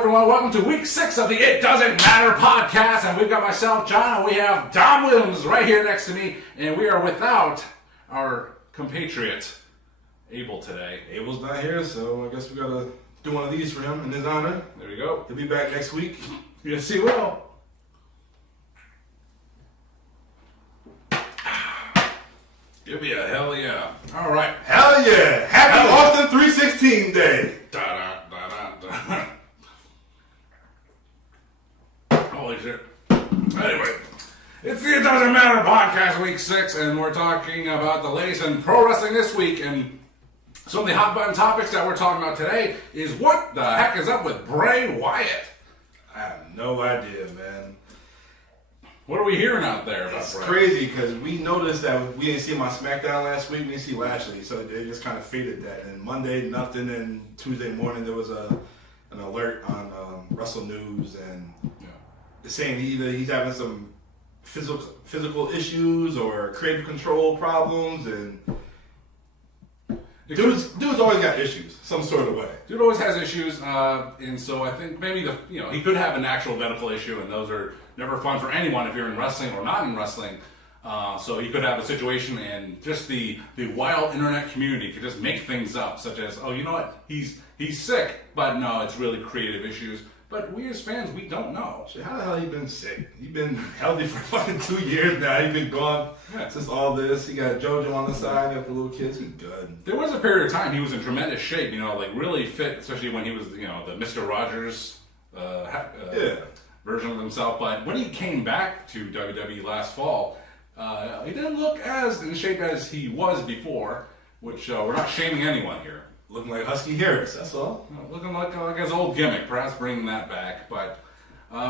everyone. Welcome to week 6 of the It Doesn't Matter podcast. And we've got myself, John, and we have Dom Williams right here next to me. And we are without our compatriot, Abel, today. Abel's not here, so I guess we gotta do one of these for him in his honor. There we go. He'll be back next week. Yes, he will. Give me a hell yeah. All right. Hell yeah! Happy Austin 316 Day! Da-da-da-da-da. Holy shit. Anyway, it's the It Doesn't Matter podcast, week 6, and we're talking about the latest in pro wrestling this week. And some of the hot button topics that we're talking about today is what the heck is up with Bray Wyatt? I have no idea, man. What are we hearing out there about It's Bray? crazy because we noticed that we didn't see him on SmackDown last week. We didn't see Lashley, so they just kind of faded that. And Monday, nothing. And Tuesday morning, there was an alert on Wrestle News, and it's saying either he's having some physical issues or creative control problems, and dude's always got issues, some sort of way. Dude always has issues, and so I think maybe he could have an actual medical issue, and those are never fun for anyone if you're in wrestling or not in wrestling. So he could have a situation, and just the wild internet community could just make things up, such as, oh, you know what, he's sick, but no, it's really creative issues. But we as fans, we don't know. Shit, how the hell he been sick? He been healthy for fucking 2 years now. He been gone since all this. He got JoJo on the side. He got the little kids. He's good. There was a period of time he was in tremendous shape. Like really fit, especially when he was the Mr. Rogers version of himself. But when he came back to WWE last fall, he didn't look as in shape as he was before. Which we're not shaming anyone here. Looking like Husky Harris, that's all. Looking like his old gimmick, perhaps bringing that back. But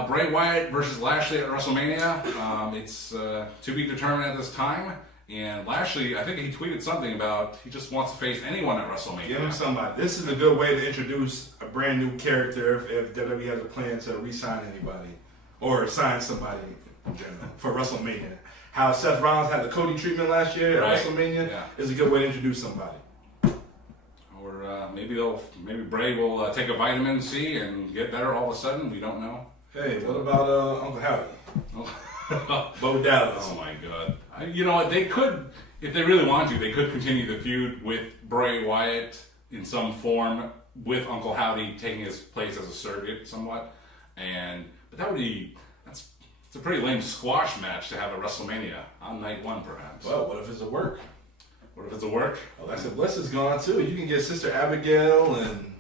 Bray Wyatt versus Lashley at WrestleMania, it's to be determined at this time. And Lashley, I think he tweeted something about he just wants to face anyone at WrestleMania. Give him somebody. This is a good way to introduce a brand new character if WWE has a plan to re-sign anybody or sign somebody in general for WrestleMania. How Seth Rollins had the Cody treatment last year at WrestleMania is a good way to introduce somebody. Maybe Bray will take a vitamin C and get better all of a sudden. We don't know. Hey, what about Uncle Howdy? Bo Dallas. Oh my God! You know what? They could, if they really want to, they could continue the feud with Bray Wyatt in some form, with Uncle Howdy taking his place as a surrogate, somewhat. But it's a pretty lame squash match to have at WrestleMania on night 1, perhaps. Well, what if it's a work? What if it's a work? Alexa Bliss is gone too. You can get Sister Abigail and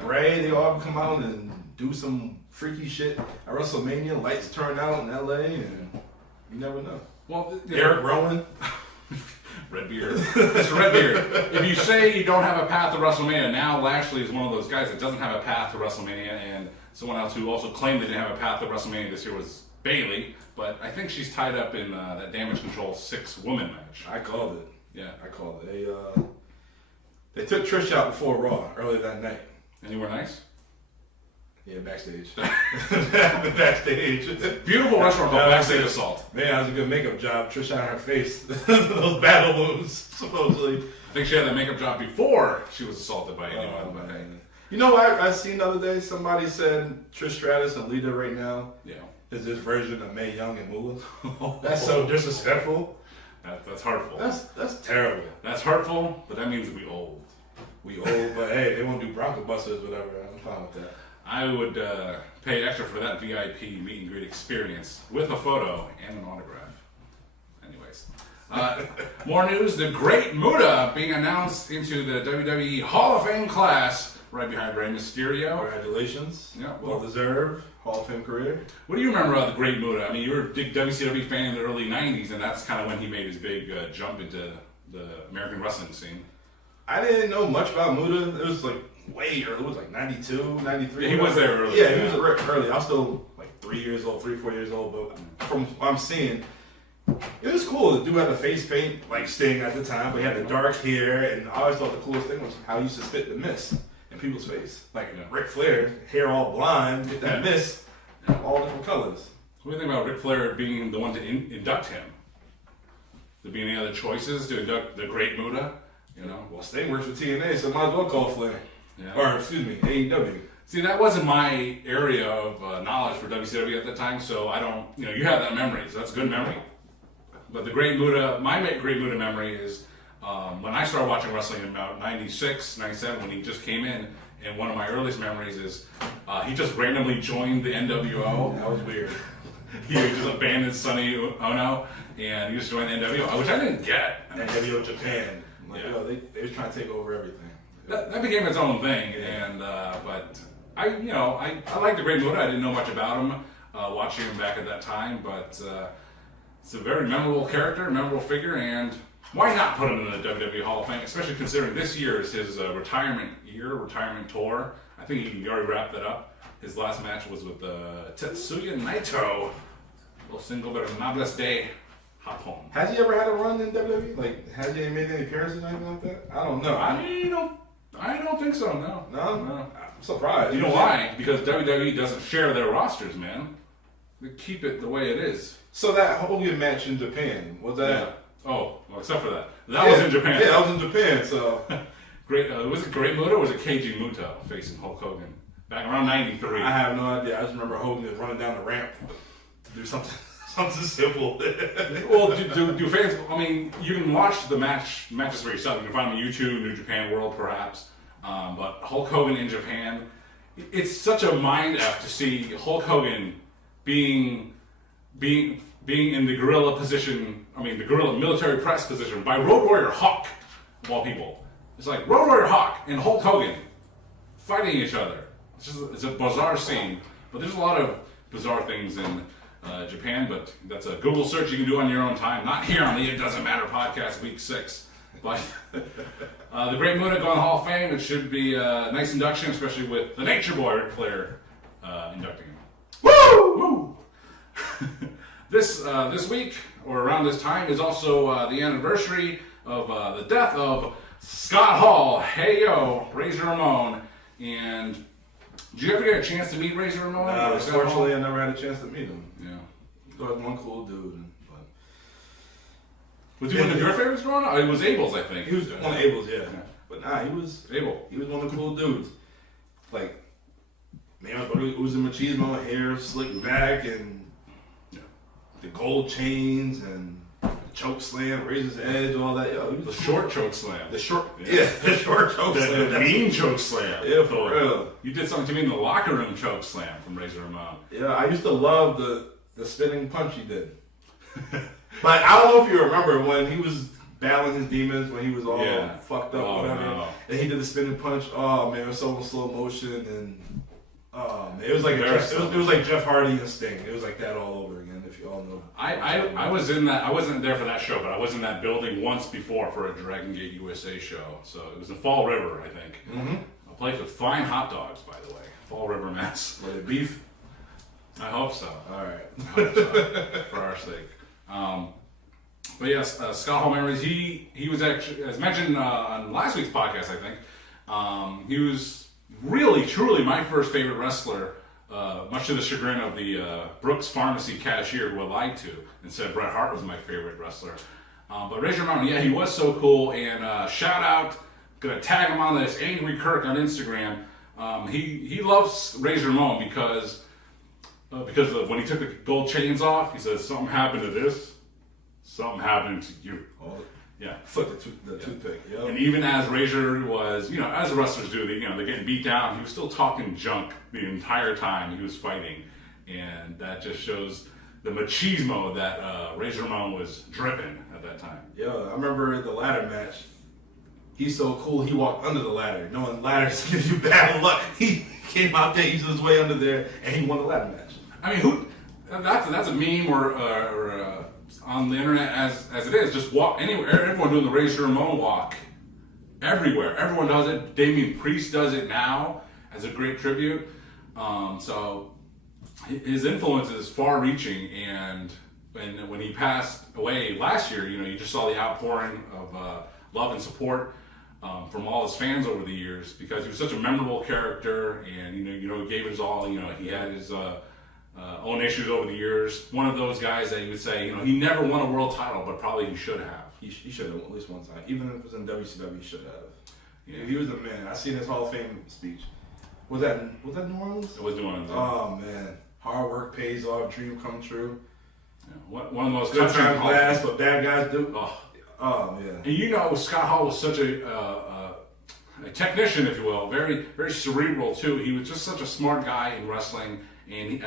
Bray. They all come out and do some freaky shit at WrestleMania. Lights turn out in LA, and you never know. Well, Eric Rowan, Redbeard, Mr. Redbeard. If you say you don't have a path to WrestleMania, now Lashley is one of those guys that doesn't have a path to WrestleMania, and someone else who also claimed they didn't have a path to WrestleMania this year was Bayley. But I think she's tied up in that Damage Control 6-woman match. I called it. Yeah, I called it. They took Trish out before Raw earlier that night. And you were nice? Yeah, backstage. Backstage. Beautiful restaurant called Backstage Assault. Man, that was a good makeup job. Trish on her face. Those battle wounds, supposedly. I think she had that makeup job before she was assaulted by anyone. But hey. You know what I seen the other day? Somebody said Trish Stratus and Lita right now is this version of Mae Young and Moolah. That's so disrespectful. That's hurtful. That's terrible. That's hurtful, but that means we old. We old, but hey, they won't do Bronco Busters, whatever. I'm fine with that. I would pay extra for that VIP meet and greet experience with a photo and an autograph. Anyways, more news: the Great Muta being announced into the WWE Hall of Fame class, right behind Rey Mysterio. Congratulations. Yeah, well deserved. Hall of Fame career. What do you remember about the Great Muta? I mean, you were a big WCW fan in the early 90s, and that's kind of when he made his big jump into the American wrestling scene. I didn't know much about Muta. It was like way early. It was like 92, 93. Yeah, he was there early. Yeah, he was early. I was still like 3 years old, 3, 4 years old. But from what I'm seeing, it was cool. The dude had the face paint, like Sting at the time, but he had the dark hair. And I always thought the coolest thing was how he used to spit the mist in people's face. Like Ric Flair, hair all blonde, get that mist, all different colors. What do you think about Ric Flair being the one to induct him? There be any other choices to induct the Great Muta? Well, Sting works for TNA, so might as well call Flair. Yeah. Or, excuse me, AEW. See, that wasn't my area of knowledge for WCW at the time, so I don't, you have that memory, so that's a good memory. But the Great Muta, my Great Muta memory is when I started watching wrestling in about 96, 97, when he just came in, and one of my earliest memories is he just randomly joined the NWO. That was weird. He just abandoned Sonny Ono, and he just joined the NWO, which I didn't get. NWO Japan. Like, Yeah. They was trying to take over everything. That became its own thing, and but I like the Great Muta. I didn't know much about him watching him back at that time, but it's a very memorable character, memorable figure, and why not put him in the WWE Hall of Fame, especially considering this year is his retirement tour. I think he already wrapped that up. His last match was with Tetsuya Naito. A little single, but Nobles Day. Hop home. Has he ever had a run in WWE? Like, has he made any appearances or anything like that? I don't know. I don't think so. No. No? I'm surprised. You know why? Because WWE doesn't share their rosters, man. They keep it the way it is. So that Hogan match in Japan, was that? Yeah. Oh, well, except for that. That was in Japan. Yeah, that was in Japan, so. Was it Great Muta or was it Keiji Muta facing Hulk Hogan? Back around 93. I have no idea. I just remember Hogan was running down the ramp to do something simple. Well, do fans, I mean, you can watch the matches for yourself. You can find them on YouTube, New Japan World perhaps. But Hulk Hogan in Japan, it's such a mind F to see Hulk Hogan being in the gorilla position, the gorilla military press position by Road Warrior Hawk, of all people. It's like Road Warrior Hawk and Hulk Hogan fighting each other. It's a bizarre scene, but there's a lot of bizarre things in Japan, but that's a Google search you can do on your own time, not here on the It Doesn't Matter podcast, week 6. But the Great Muta going to the Hall of Fame, it should be a nice induction, especially with the Nature Boy, Ric Flair, inducting him. Woo! Woo! This week, or around this time, is also the anniversary of the death of Scott Hall, Hey Yo, Razor Ramon, and did you ever get a chance to meet Razor Ramon? Unfortunately, I never had a chance to meet him. Yeah. He was one cool dude. Was he one of your favorites growing up? It was Abel's, I think. He was one of Abel's, yeah. But nah, he was Abel. He was one of the cool dudes. Like, man, it was the machismo, hair slicked back, and the gold chains, and the choke slam, razor's edge, all that. Yo, the short choke slam. The short choke slam. The mean choke slam. Yeah, for real. You did something to me in the locker room choke slam from Razor Ramon. Yeah, I used to love the spinning punch he did. But I don't know if you remember when he was battling his demons, when he was all fucked up, whatever. No. And he did the spinning punch. Oh man, it was so in slow motion, and it was like it was like Jeff Hardy and Sting. It was like that all over again. If you all know. I was in that. I wasn't there for that show, but I was in that building once before for a Dragon Gate USA show. So it was in Fall River, I think. Mm-hmm. A place with fine hot dogs, by the way. Fall River, Mass. Was it beef? I hope so. All right. I hope so, for our sake. But yes, Scott Hall memories. He was actually, as mentioned on last week's podcast, I think, he was really, truly my first favorite wrestler, much to the chagrin of the Brooks Pharmacy cashier who I lied to and said Bret Hart was my favorite wrestler. But Razor Ramon, yeah, he was so cool. And shout out, gonna tag him on this, Angry Kirk on Instagram. He loves Razor Ramon because when he took the gold chains off, he says, something happened to this, something happened to you. Oh, yeah. Flip the toothpick. Yep. And even as Razor was, as the wrestlers do, they're getting beat down, he was still talking junk the entire time he was fighting. And that just shows the machismo that Razor Ramon was driven at that time. Yeah, I remember the ladder match. He's so cool, he walked under the ladder, knowing ladders give you bad luck. He came out there, eased his way under there, and he won the ladder match. I mean, that's a meme or on the internet as it is. Just walk anywhere. Everyone doing the Razor Ramon walk everywhere. Everyone does it. Damian Priest does it now as a great tribute. So his influence is far-reaching, and when he passed away last year, you just saw the outpouring of love and support from all his fans over the years because he was such a memorable character, and he gave it his all. He had his own issues over the years. One of those guys that you would say, he never won a world title, but probably he should have. He should have at least one time. Even if it was in WCW, he should have. Yeah. He was the man. I seen his Hall of Fame speech. Was that New Orleans? It was New Orleans. Oh man, hard work pays off. Dream come true. Yeah, one of the most Good times last, but bad guys do. Oh yeah. And you know, Scott Hall was such a technician, if you will, very very cerebral too. He was just such a smart guy in wrestling, and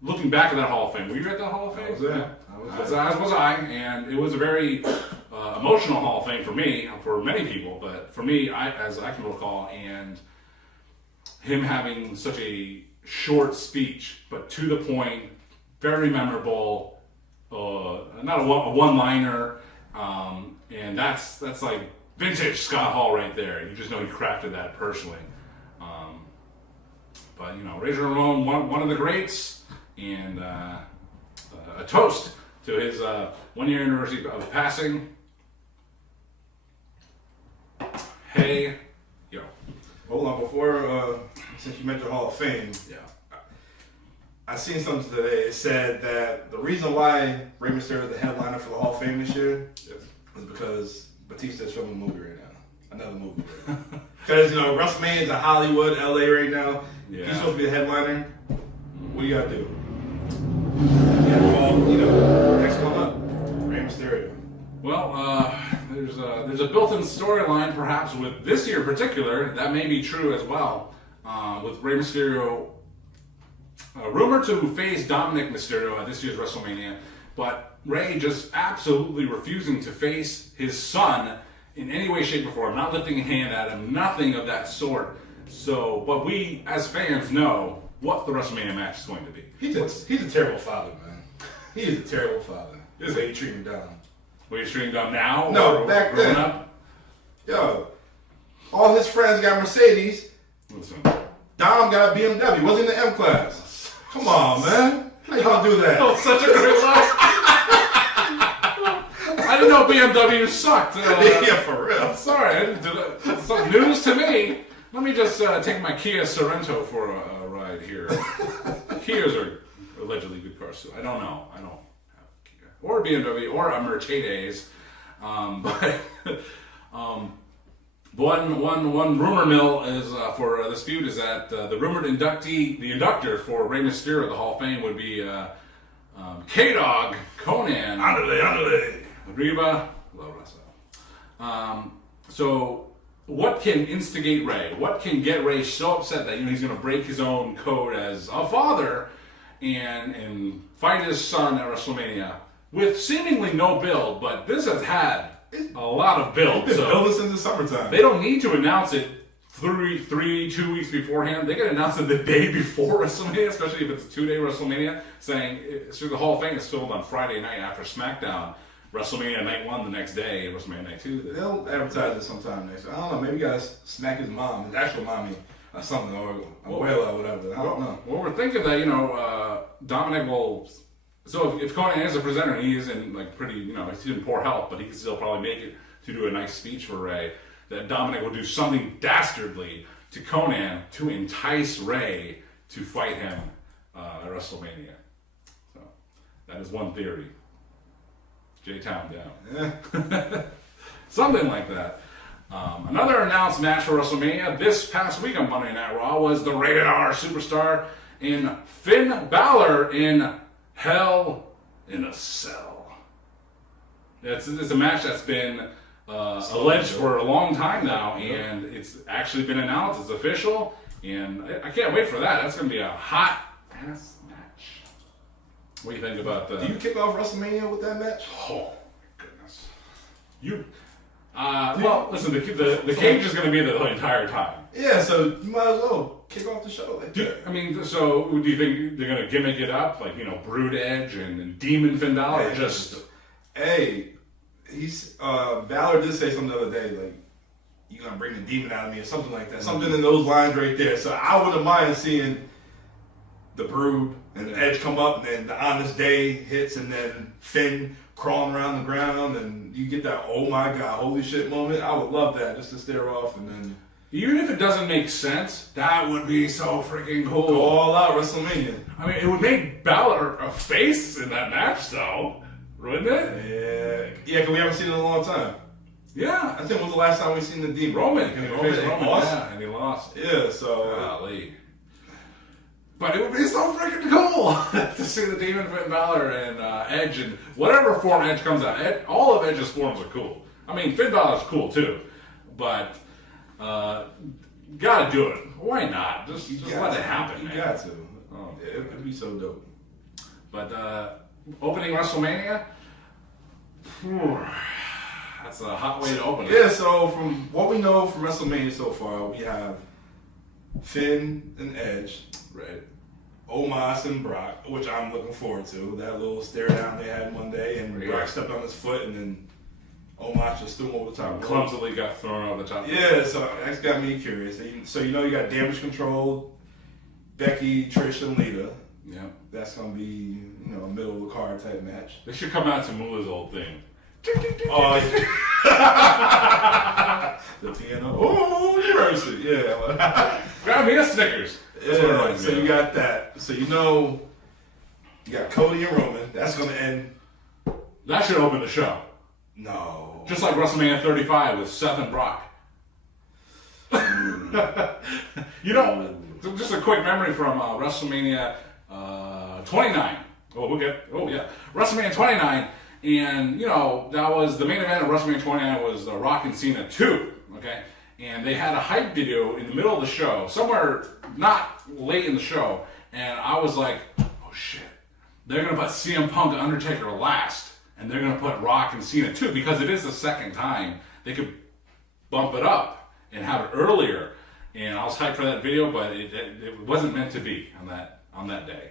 looking back at that Hall of Fame, were you at that Hall of Fame? I was there. Yeah. As was I, and it was a very emotional Hall of Fame for me, for many people, but for me, as I can recall, and him having such a short speech, but to the point, very memorable, not a one-liner, and that's like vintage Scott Hall right there. You just know he crafted that personally. But you know, Razor Ramon, one of the greats, and a toast to his 1 year anniversary of passing. Hey, yo. Hold on, before since you mentioned Hall of Fame, Yeah. I seen something today. It said that the reason why Rey Mysterio is the headliner for the Hall of Fame this year is because Batista's filming a movie right now. Another movie right now. Because, you know, WrestleMania is in Hollywood, LA right now. Yeah. He's supposed to be the headliner. What do you gotta do? You gotta call, next one up. Rey Mysterio. Well, there's a built-in storyline, perhaps with this year in particular, that may be true as well. With Rey Mysterio rumored to face Dominic Mysterio at this year's WrestleMania, but Rey just absolutely refusing to face his son in any way, shape, or form, not lifting a hand at him, nothing of that sort. So, but we as fans know what the WrestleMania match is going to be. He's a terrible father, man. He is a terrible father. This is how you treat him down. Were you treating him now? No, or back growing then. Up? Yo, all his friends got Mercedes. Listen. Dom got a BMW. Wasn't in the M class. Come on, man. How you gonna do that? Oh, such a great line. I didn't know BMW sucked. Yeah, for real. I'm sorry, I didn't do that. It's news to me. Let me just take my Kia Sorento for a ride here. Kias are allegedly good cars too. I don't know. I don't have a Kia or a BMW or a Mercedes. But one rumor mill is for this feud is that the rumored inductor for Rey Mysterio, the Hall of Fame, would be K-Dog, Conan, Andale. Reba, La Raza. So, what can instigate Rey? What can get Rey so upset that he's going to break his own code as a father and fight his son at WrestleMania with seemingly no build? But this has had a lot of build. It's been building since the summertime. They don't need to announce it 2 weeks beforehand. They can announce it the day before WrestleMania, especially if it's a 2-day WrestleMania, saying the Hall of Fame is filmed on Friday night after SmackDown. WrestleMania Night 1 the next day, WrestleMania Night 2. They'll advertise it sometime next. I don't know. Maybe you guys smack his mom, his actual mommy, or something, or abuela, or whatever. I don't know. Well, we're thinking that Dominic will. So if Conan is a presenter and he is in pretty, he's in poor health, but he can still probably make it to do a nice speech for Rey. That Dominic will do something dastardly to Conan to entice Rey to fight him at WrestleMania. So that is one theory. J-Town down. Yeah. Something like that. Another announced match for WrestleMania this past week on Monday Night Raw was the Rated R Superstar in Finn Balor in Hell in a Cell. It's a match that's been alleged for a long time now, and it's actually been announced. It's official, and I can't wait for that. That's going to be a hot-ass match. What do you think about that? Do you kick off WrestleMania with that match? Oh, my goodness. Well, listen, the cage is going to be there the entire time. Yeah, so you might as well kick off the show like that. I mean, so do you think they're going to gimmick it up, Brood Edge and Demon Finn Balor? Hey, Balor did say something the other day, you're going to bring the demon out of me or something like that. Something in those lines right there. So I wouldn't mind seeing the Brood and Edge come up, and then the Honest Day hits, and then Finn crawling around the ground, and you get that oh my god, holy shit moment. I would love that, just to stare off, and then even if it doesn't make sense, that would be so freaking cool. Go all out WrestleMania. I mean, it would make Balor a face in that match, though, wouldn't it? Yeah, because we haven't seen it in a long time. I think it was the last time we seen the Demon. Roman. And Roman. lost. Yeah, and he lost. Yeah, so. Golly. But it would be so freaking cool to see the Demon, Finn Balor, and Edge, and whatever form Edge comes out. All of Edge's forms are cool. I mean, Finn Balor's cool too, but gotta do it. Why not? Just let it happen, man. You got to. Oh, yeah, it'd be so dope. But opening WrestleMania, that's a hot way to open it. Yeah, so from what we know from WrestleMania so far, we have Finn and Edge. Right. Omos and Brock, which I'm looking forward to. That little stare down they had one day, and Brock stepped on his foot, and then Omos just threw him over the top. Clumsily got thrown over the top. Yeah, so that's got me curious. So you know you got Damage Control, Becky, Trish, and Lita. Yeah. That's gonna be a middle of the card type match. They should come out to Moolah's old thing. Oh, the piano. Oh, mercy. Yeah. Grab me a Snickers. Yeah, so you got that. So you got Cody and Roman. That's going to end. That should open the show. No. Just like WrestleMania 35 with Seth and Brock. Just a quick memory from WrestleMania 29. WrestleMania 29. And, that was the main event of WrestleMania 29 was The Rock and Cena 2. Okay? And they had a hype video in the middle of the show, somewhere not late in the show, and I was like, oh shit, they're going to put CM Punk and Undertaker last, and they're going to put Rock and Cena too, because it is the second time. They could bump it up and have it earlier, and I was hyped for that video, but it wasn't meant to be on that day.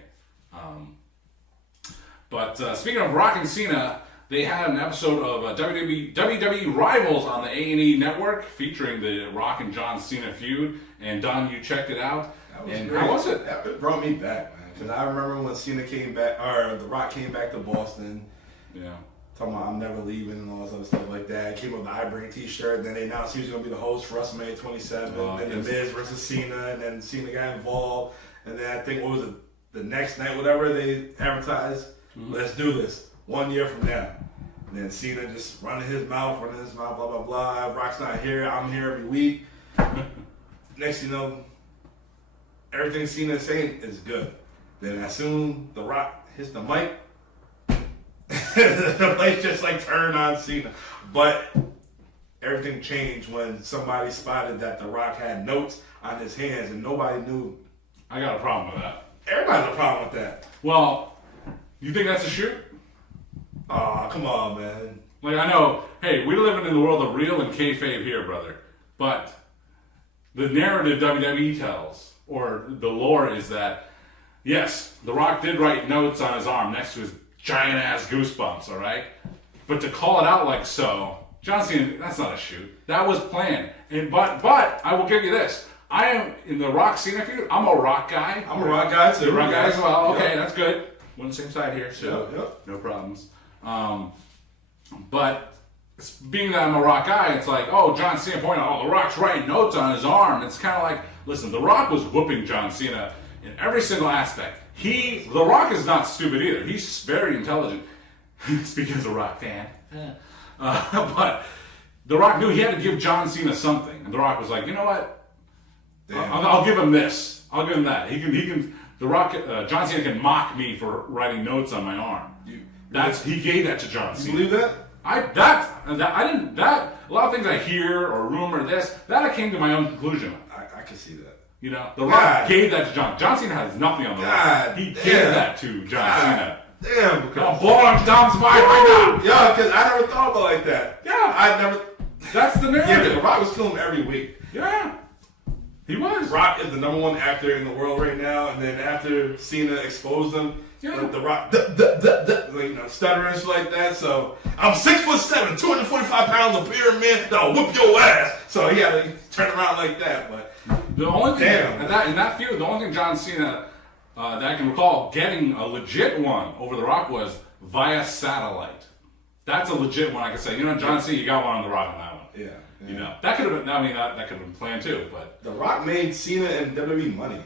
But speaking of Rock and Cena, they had an episode of WWE Rivals on the A&E network featuring the Rock and John Cena feud. And Don, you checked it out. And how was it? That brought me back, man. Because I remember when Cena came back, or The Rock came back to Boston. Yeah. Talking about I'm never leaving and all this other stuff like that. Came up with the I Bring t-shirt. Then they announced he was going to be the host for WrestleMania 27. And The Miz versus Cena. And then Cena got involved. And then I think, what was it? The next night, whatever, they advertised. Mm-hmm. Let's do this. 1 year from now. And then Cena just running his mouth, blah, blah, blah. Rock's not here. I'm here every week. Next, everything Cena is saying is good. Then as soon The Rock hits the mic, the mic just turned on Cena. But everything changed when somebody spotted that The Rock had notes on his hands and nobody knew. I got a problem with that. Everybody has a problem with that. Well, you think that's a shoot? Oh, come on, man. I know, hey, we're living in the world of real and kayfabe here, brother. But the narrative WWE tells, or the lore is that, yes, The Rock did write notes on his arm next to his giant-ass goosebumps, all right? But to call it out like so, John Cena, that's not a shoot. That was planned. But I will give you this. I am, in the Rock Cena feud, I'm a Rock guy. I'm a Rock guy, too. You're a Rock guy as well. Okay, yep. That's good. We're on the same side here, so no problems. But being that I'm a Rock guy, it's like, oh, John Cena pointed out, The Rock's writing notes on his arm. It's kind of like, listen, The Rock was whooping John Cena in every single aspect. The Rock is not stupid either. He's very intelligent. Speaking as a Rock fan. But The Rock knew he had to give John Cena something. And The Rock was like, you know what? I'll give him this. I'll give him that. He can. The Rock, John Cena can mock me for writing notes on my arm. He gave that to John Cena. You believe that? A lot of things I hear or rumor that I came to my own conclusion. I can see that. The Rock gave that to John. John Cena has nothing on the Rock. He gave that to John Cena. Damn, because I'm blowing up Dom's mind right now. Yeah, because I never thought about it like that. Yeah, that's the narrative. Yeah, The Rock was killing every week. Yeah. He was. Rock is the #1 actor in the world right now, and then after Cena exposed him, The Rock, stuttering and shit like that. So I'm 6'7", 245 pounds of pyramid. I'll whoop your ass. So he had to turn around like that. But the only thing in that feud, the only thing John Cena that I can recall getting a legit one over The Rock was via satellite. That's a legit one. I can say, John Cena, you got one on The Rock on that one. Yeah. That could have been. I mean, that could have been planned too. But The Rock made Cena and WWE money.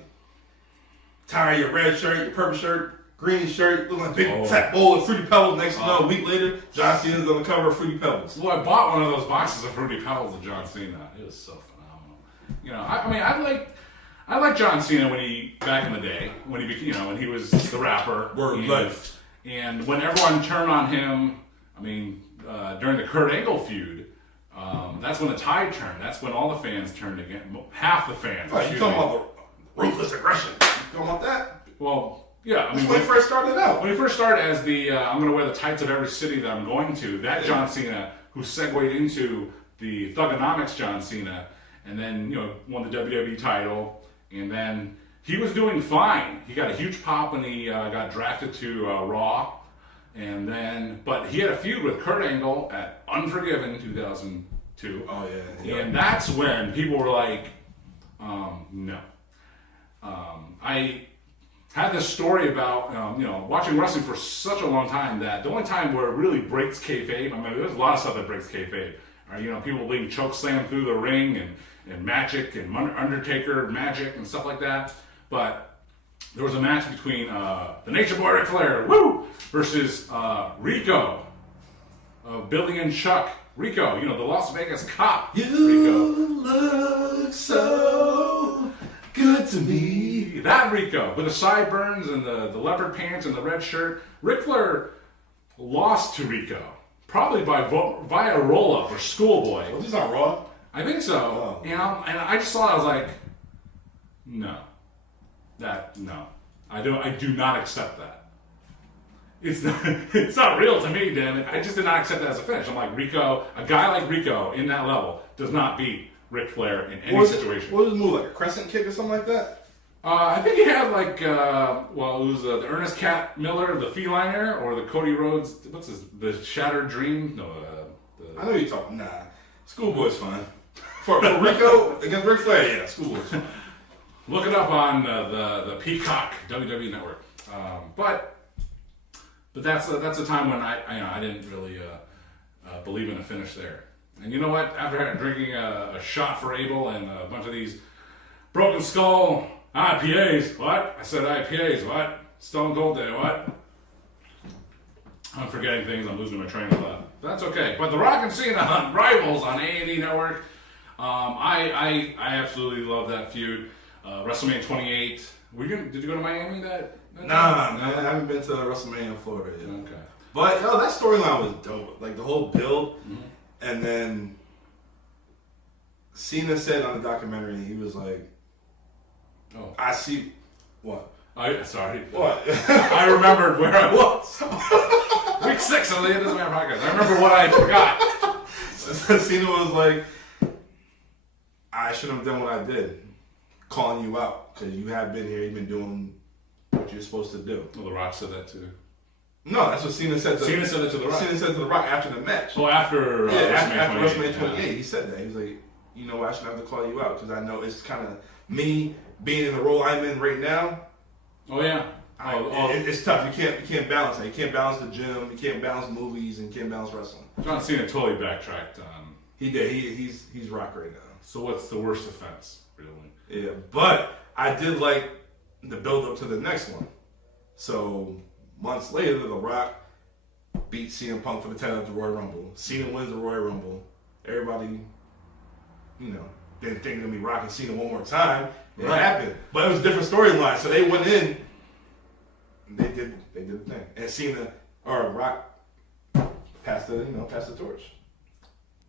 Tie your red shirt, your purple shirt, green shirt, looking like a big fat bowl of Fruity Pebbles. Next thing you know, a week later, John Cena's on the cover of Fruity Pebbles. Well, I bought one of those boxes of Fruity Pebbles of John Cena. It was so phenomenal. You know, I like John Cena when he back in the day when he was the rapper. And when everyone turned on him, during the Kurt Angle feud, that's when the tide turned. That's when all the fans turned against half the fans. Oh, you talking about the ruthless aggression? You talking about that? Well, yeah. When he first started out. When he first started as the I'm going to wear the tights of every city that I'm going to, that John Cena, who segued into the Thugonomics John Cena, and then won the WWE title, and then he was doing fine. He got a huge pop when he got drafted to Raw, but he had a feud with Kurt Angle at Unforgiven 2002. Oh yeah. And that's when people were like, no. I had this story about watching wrestling for such a long time that the only time where it really breaks kayfabe, there's a lot of stuff that breaks kayfabe. People being choke slammed through the ring and magic and Undertaker magic and stuff like that. But there was a match between the Nature Boy Ric Flair, versus Rico, Billy and Chuck. Rico, the Las Vegas cop. You Rico. Look so good to me. That Rico, with the sideburns and the leopard pants and the red shirt. Ric Flair lost to Rico, probably via roll-up or schoolboy. Was this on Raw? I think so. Oh. And I just saw it, I was like, no. I do not accept that. It's not real to me, damn it. I just did not accept that as a finish. I'm like, Rico, a guy like Rico in that level does not beat Ric Flair in any situation. What was his move, like a crescent kick or something like that? I think he had it was the Ernest Cat Miller, the feliner, or the Cody Rhodes, the Shattered Dream? No, I know you're talking, Schoolboy's fine. For Rico against Ric Flair, yeah, Schoolboy's fine. Look it up on the Peacock WWE network. But that's a time when I didn't really believe in a finish there. And you know what? After drinking a shot for Abel and a bunch of these Broken Skull IPAs, what? I said IPAs, what? Stone Cold Day, what? I'm forgetting things. I'm losing my train of thought. That's okay. But The Rock and Cena on Rivals on A&E Network. I absolutely love that feud. WrestleMania 28. Did you go to Miami that Nah, man, I haven't been to WrestleMania in Florida yet. Okay. But that storyline was dope. Like the whole build, and then Cena said on the documentary, he was like, "Oh, I see what." Sorry. What? I remembered where I was. Week 6 of the It Doesn't Matter podcast. I remember what I forgot. Cena was like, I shouldn't have done what I did, calling you out, because you have been here, you've been doing what you're supposed to do. Well, The Rock said that too. No, that's what Cena said. Cena said that to The Rock. Cena said to The Rock after the match. Oh, after WrestleMania 28, he said that. He was like, I shouldn't have to call you out, because I know it's kind of me being in the role I'm in right now. Oh yeah. It's tough. You can't balance it. You can't balance the gym. You can't balance movies, and you can't balance wrestling. John Cena totally backtracked. He did. He's Rock right now. So what's the worst offense, really? Yeah, but I did like the build up to the next one. So months later, The Rock beat CM Punk for the title at the Royal Rumble. Cena wins the Royal Rumble. Everybody, didn't think they're gonna be Rock and Cena one more time. It happened, but it was a different storyline. So they went in. They did the thing, and Cena or Rock passed the torch.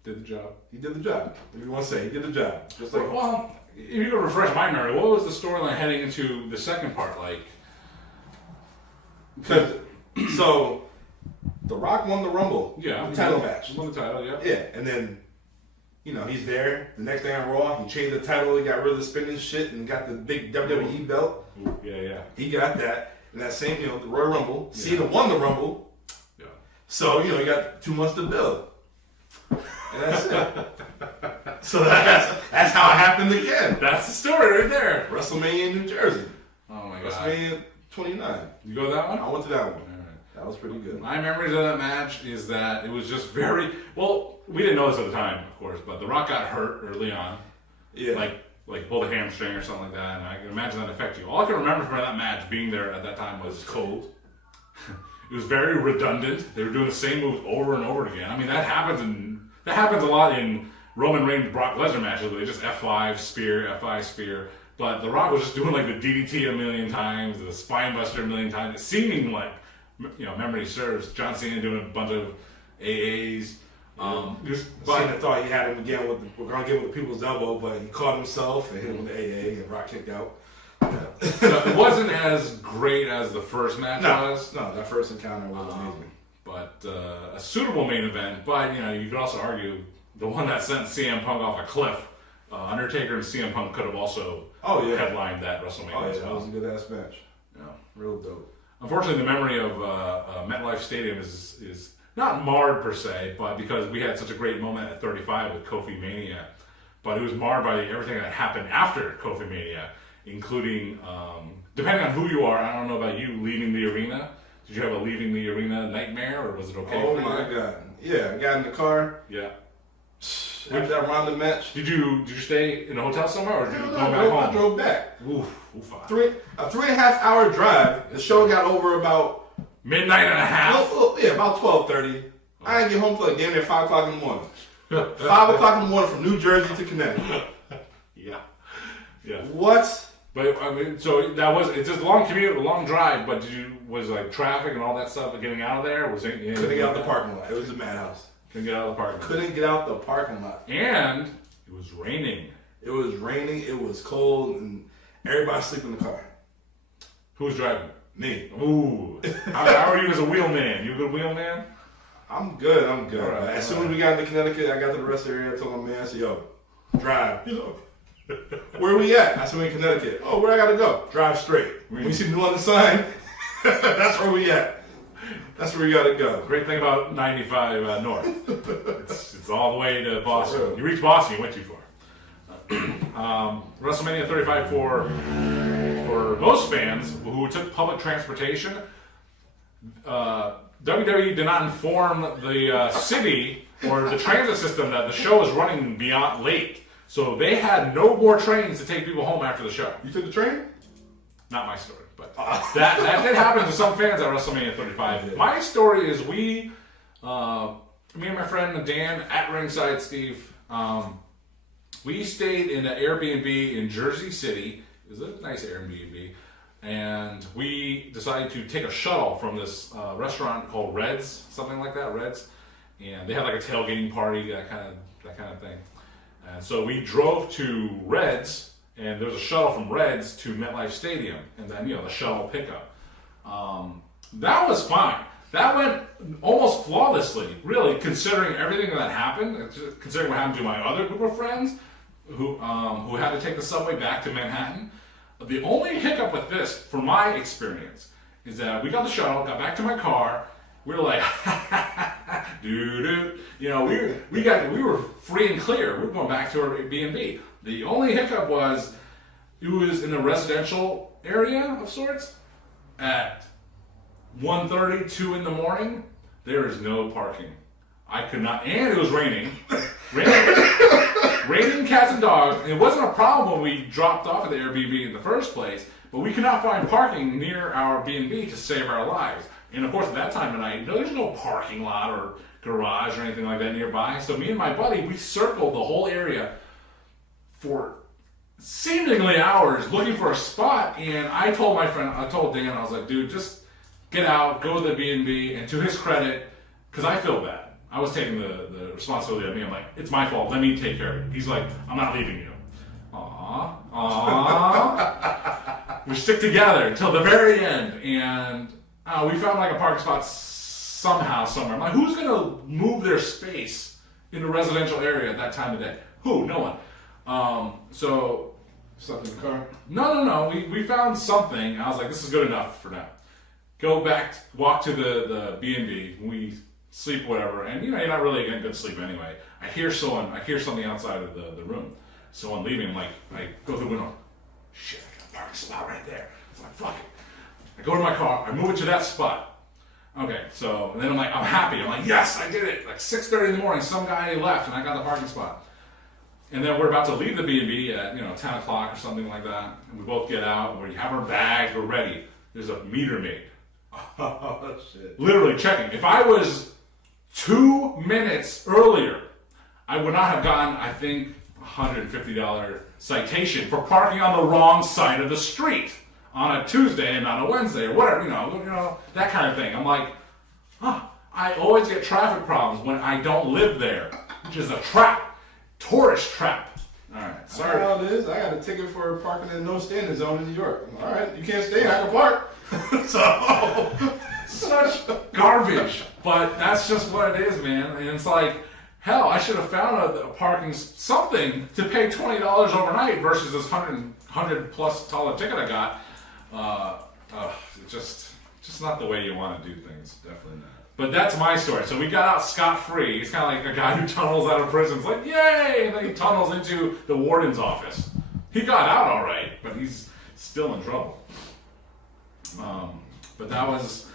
Did the job. He did the job. If you want to say, he did the job. Just like if you could refresh my memory, what was the storyline heading into the second part like? So, The Rock won the Rumble. Yeah, the title match. Won the title. Yeah. Yeah, and then he's there. The next day on Raw, he changed the title. He got rid of the spinning shit and got the big WWE belt. Ooh, yeah. He got that. And that same, the Royal Rumble. Yeah. Cena won the Rumble. Yeah. So, you got 2 months to build. And that's it. So that's how it happened again. That's the story right there. WrestleMania in New Jersey. Oh my God. WrestleMania 29. You go to that one? I went to that one. All right. That was pretty good. My memories of that match is that it was just very well. We didn't know this at the time, of course, but The Rock got hurt early on. Yeah. Like pulled a hamstring or something like that, and I can imagine that affect you. All I can remember from that match being there at that time was cold. It was very redundant. They were doing the same moves over and over again. I mean, that happens a lot in Roman Reigns Brock Lesnar matches where they just F5 spear, F5 spear. But The Rock was just doing like the DDT a million times, the spine buster a million times. It seeming like, memory serves, John Cena doing a bunch of AAs. Cena thought he had him again we're gonna get with the people's elbow, but he caught himself and hit him with the AA and Rock kicked out. So it wasn't as great as the first match was. No, that first encounter was amazing. But a suitable main event. But you could also argue the one that sent CM Punk off a cliff. Undertaker and CM Punk could have also headlined that WrestleMania. Oh yeah, that was a good ass match. Yeah, real dope. Unfortunately, the memory of Metlife Stadium is not marred per se, but because we had such a great moment at 35 with Kofi Mania, but it was marred by everything that happened after Kofi Mania, including, depending on who you are, I don't know about you, leaving the arena. Did you have a leaving the arena nightmare, or was it okay for you? Oh my god. Yeah, I got in the car. Yeah. After that round of match. Did you stay in a hotel somewhere, or did you go back home? I drove back. Oof. A 3.5 hour drive. The show got over about midnight and a half. Yeah, about 12:30. I didn't get home till like damn near 5 o'clock in the morning. 5 o'clock in the morning from New Jersey to Connecticut. Yeah. What? But I mean, so it's just a long commute, a long drive. But was like traffic and all that stuff getting out of there? Was it? Couldn't get out the parking lot. It was a madhouse. Couldn't get out of the parking lot. Couldn't get out the parking lot. And it was raining. It was raining. It was cold, and everybody sleeping in the car. Who was driving? Me. Ooh. How are you as a wheelman? You a good wheelman? I'm good. Right, as soon as we got into Connecticut, I got to the rest area. I told my man, I said, "Yo, drive." He's like, "Where we at?" I said, "We in Connecticut." "Oh, where I gotta go?" "Drive straight." When you see the on the sign, that's where we at. That's where we gotta go. Great thing about 95 North. It's all the way to Boston. You reach Boston, you went too far. WrestleMania 35 for most fans who took public transportation. WWE did not inform the city or the transit system that the show was running beyond late. So they had no more trains to take people home after the show. You took the train? Not my story, but that did happen to some fans at WrestleMania 35. Yeah. My story is me and my friend Dan at Ringside Steve, we stayed in an Airbnb in Jersey City. It was a nice Airbnb. And we decided to take a shuttle from this restaurant called Red's, something like that, Red's. And they had like a tailgating party, that kind of thing. And so we drove to Red's, and there was a shuttle from Red's to Metlife Stadium, and then the shuttle pickup. That was fine. That went almost flawlessly, really, considering everything that happened. Considering what happened to my other group of friends who had to take the subway back to Manhattan. The only hiccup with this, from my experience, is that we got the shuttle, got back to my car. We were like, doo-doo. We were free and clear. We were going back to our B&B. The only hiccup was, it was in a residential area of sorts. At 1:30, 2 in the morning, there is no parking. I could not, and it was raining. Raining cats and dogs. It wasn't a problem when we dropped off at the Airbnb in the first place, but we could not find parking near our B&B to save our lives. And of course, at that time of night, there's no parking lot or garage or anything like that nearby. So me and my buddy, we circled the whole area for seemingly hours looking for a spot. And I told Dan, I was like, dude, just get out, go to the B&B. And to his credit, because I feel bad, I was taking the responsibility of me. I'm like, it's my fault. Let me take care of it. He's like, I'm not leaving you. Aww. We stick together till the very end. And we found like a parking spot somehow, somewhere. I'm like, who's going to move their space in a residential area at that time of day? Who? No one. So, something in the car? No. We found something. I was like, this is good enough for now. Go back, walk to the B&B. We sleep, whatever, and you're not really getting good sleep anyway. I hear something outside of the room. Someone leaving. I'm like, I go through the window. Shit, I got a parking spot right there. I'm like, fuck it. I go to my car. I move it to that spot. Okay, so and then I'm like, I'm happy. I'm like, yes, I did it. Like 6:30 in the morning, some guy left, and I got the parking spot. And then we're about to leave the B&B at 10 o'clock or something like that. And we both get out. We have our bags. We're ready. There's a meter maid Oh, shit. Literally checking. If I was 2 minutes earlier, I would not have gotten, I think, $150 citation for parking on the wrong side of the street on a Tuesday and not a Wednesday or whatever, you know, that kind of thing. I'm like, I always get traffic problems when I don't live there, which is a trap, tourist trap. All right, sorry. I know how it is. I got a ticket for parking in no standing zone in New York. All right, you can't stay. I can park. So such garbage, but that's just what it is, man. And it's like, hell, I should have found a parking something to pay $20 overnight versus this $100+ ticket I got. Just not the way you want to do things. Definitely not. But that's my story. So we got out scot-free. He's kind of like a guy who tunnels out of prison. It's like, yay! And then he tunnels into the warden's office. He got out all right, but he's still in trouble. But that was...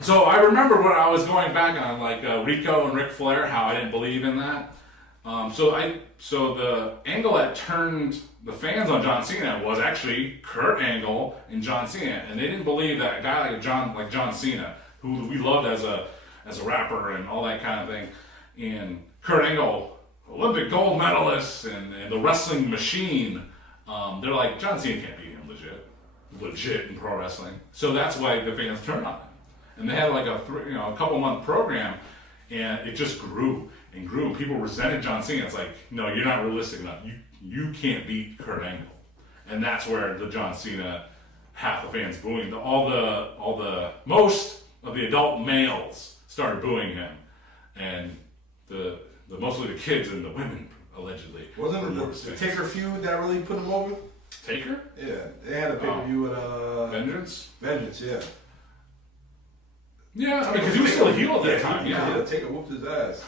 So I remember when I was going back on like Rico and Ric Flair, how I didn't believe in that. So the angle that turned the fans on John Cena was actually Kurt Angle and John Cena, and they didn't believe that a guy like John Cena, who we loved as a rapper and all that kind of thing, and Kurt Angle, Olympic gold medalist and the wrestling machine, they're like, John Cena can't beat him legit in pro wrestling. So that's why the fans turned on him. And they had like a couple month program, and it just grew and grew. And people resented John Cena. It's like, no, you're not realistic enough. You can't beat Kurt Angle, and that's where the John Cena, half the fans booing. Most of the adult males started booing him, and mostly the kids and the women allegedly. Wasn't it the Taker feud that really put him over? Taker? Yeah, they had a pay-per-view with Vengeance. Vengeance, yeah. Yeah, I mean, because he was still a heel at that time. Yeah, Taker whooped his ass.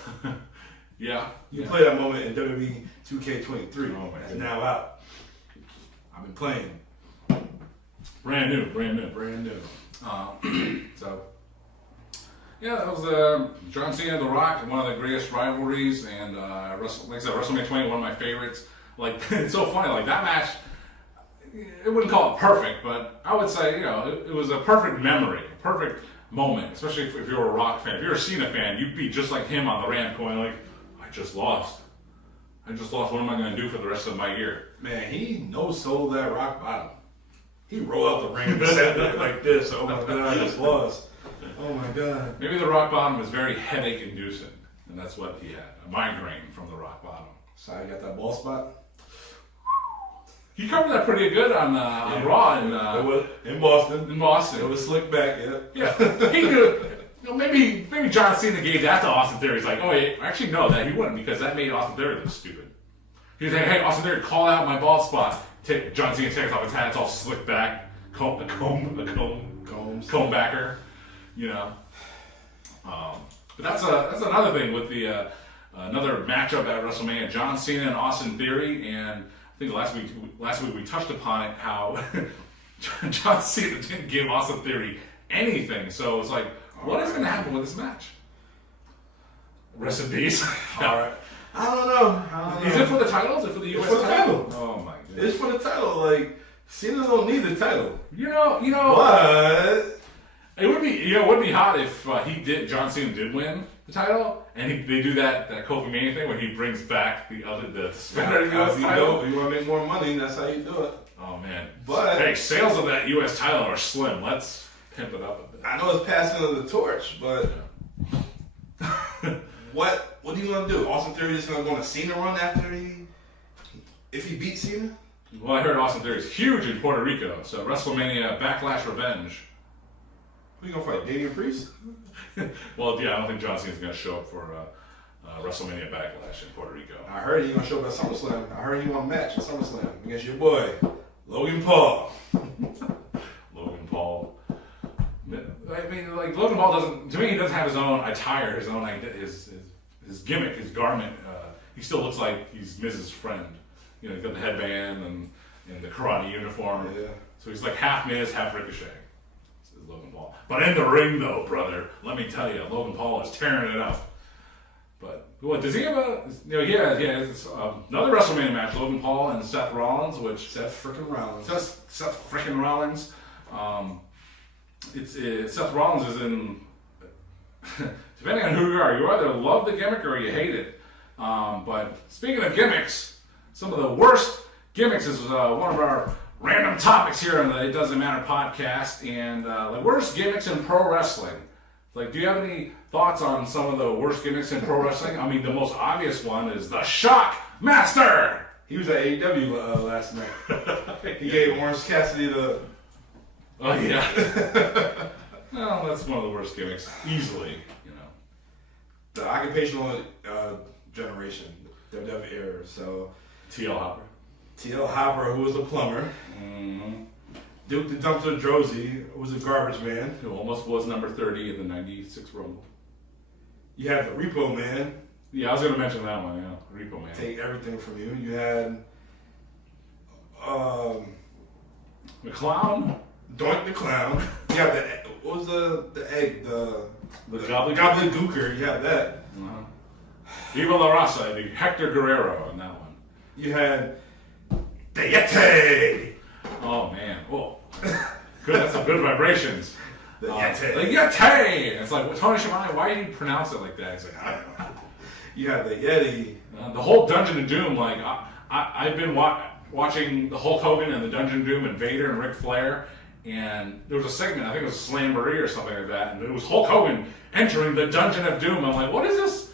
Yeah. You play that moment in WWE 2K23. Oh, my It's now out. I've been playing. Brand new. So, yeah, that was John Cena and The Rock, one of the greatest rivalries, and like I said, WrestleMania 20, one of my favorites. Like, it's so funny, like that match, I wouldn't call it perfect, but I would say, it was a perfect memory, a perfect moment, especially if you're a Rock fan. If you're a Cena fan, you'd be just like him on the ramp going like, I just lost. What am I going to do for the rest of my year? Man, he no-sold that rock bottom. He rolled out the ring and sat there like this. Oh my God, I just lost. Oh my God. Maybe the rock bottom was very headache-inducing, and that's what he had, a migraine from the rock bottom. So I got that ball spot. He covered that pretty good on Raw in Boston. In Boston. It was slick back, yeah. Yeah, he knew. Maybe John Cena gave that to Austin Theory. He's like, oh, wait, actually, no, that he wouldn't, because that made Austin Theory look stupid. He was like, hey, Austin Theory, call out my bald spot. John Cena takes off his hat, it's all slicked back, comb backer, But that's another thing with the another matchup at WrestleMania, John Cena and Austin Theory, and I think last week we touched upon it, how John Cena didn't give Austin Theory anything. So it's like, what is going to happen with this match? Rest in peace. All right. I don't know. Is it for the title? Is it for the US title? Oh my goodness. It's for the title. Like, Cena don't need the title. But it would be hot if John Cena did win the title, and they do that Kofi Mania thing where he brings back the suspended US title. You want to make more money, that's how you do it. Oh man. But hey, sales of that US title are slim. Let's pimp it up a bit. I know it's passing of the torch, but what are you gonna do? Austin Theory is gonna go on a Cena run after if he beats Cena? Well, I heard Austin Theory is huge in Puerto Rico, so WrestleMania Backlash Revenge. Who you gonna fight? Damian Priest? Well, yeah, I don't think John Cena's gonna show up for WrestleMania Backlash in Puerto Rico. I heard he's gonna show up at SummerSlam. I heard he won a match at SummerSlam against your boy, Logan Paul. Logan Paul. I mean, like, Logan Paul he doesn't have his own attire, his own his gimmick, his garment. He still looks like he's Miz's friend. He's got the headband and the karate uniform. Yeah. So he's like half Miz, half Ricochet. This is Logan Paul. But in the ring, though, brother, let me tell you, Logan Paul is tearing it up. But what does he have it's another WrestleMania match, Logan Paul and Seth Rollins, which Seth frickin' Rollins. Seth Rollins is in. Depending on who you are, you either love the gimmick or you hate it. But speaking of gimmicks, some of the worst gimmicks is one of our random topics here on the It Doesn't Matter podcast, and the worst gimmicks in pro wrestling. Like, do you have any thoughts on some of the worst gimmicks in pro wrestling? I mean, the most obvious one is the Shock Master. He was at AEW last night. He gave Orange Cassidy the. Oh yeah. Well, that's one of the worst gimmicks, easily. The occupational generation, WWE era. So TL Hopper. TL Hopper, who was a plumber. Mm-hmm. Duke the Dumpster Drozy, who was a garbage man. Who almost was number 30 in the 96 Rumble. You had the Repo Man. Yeah, I was going to mention that one, yeah. Repo Man. Take everything from you. You had the Clown. Doink the Clown. You have the, what was the egg? The Gobbledygooker. You have that. Uh-huh. Viva La Raza, the Hector Guerrero on that one. You had the Yeti. Oh man, whoa. Good, that's some good vibrations. The Yeti. The Yeti! It's like, Tony Schiavone, why do you pronounce it like that? It's like, I don't know. You have the Yeti. The whole Dungeon of Doom, like, I've been watching the Hulk Hogan and the Dungeon of Doom and Vader and Ric Flair, and there was a segment, I think it was Slamboree or something like that, and it was Hulk Hogan entering the Dungeon of Doom. I'm like, what is this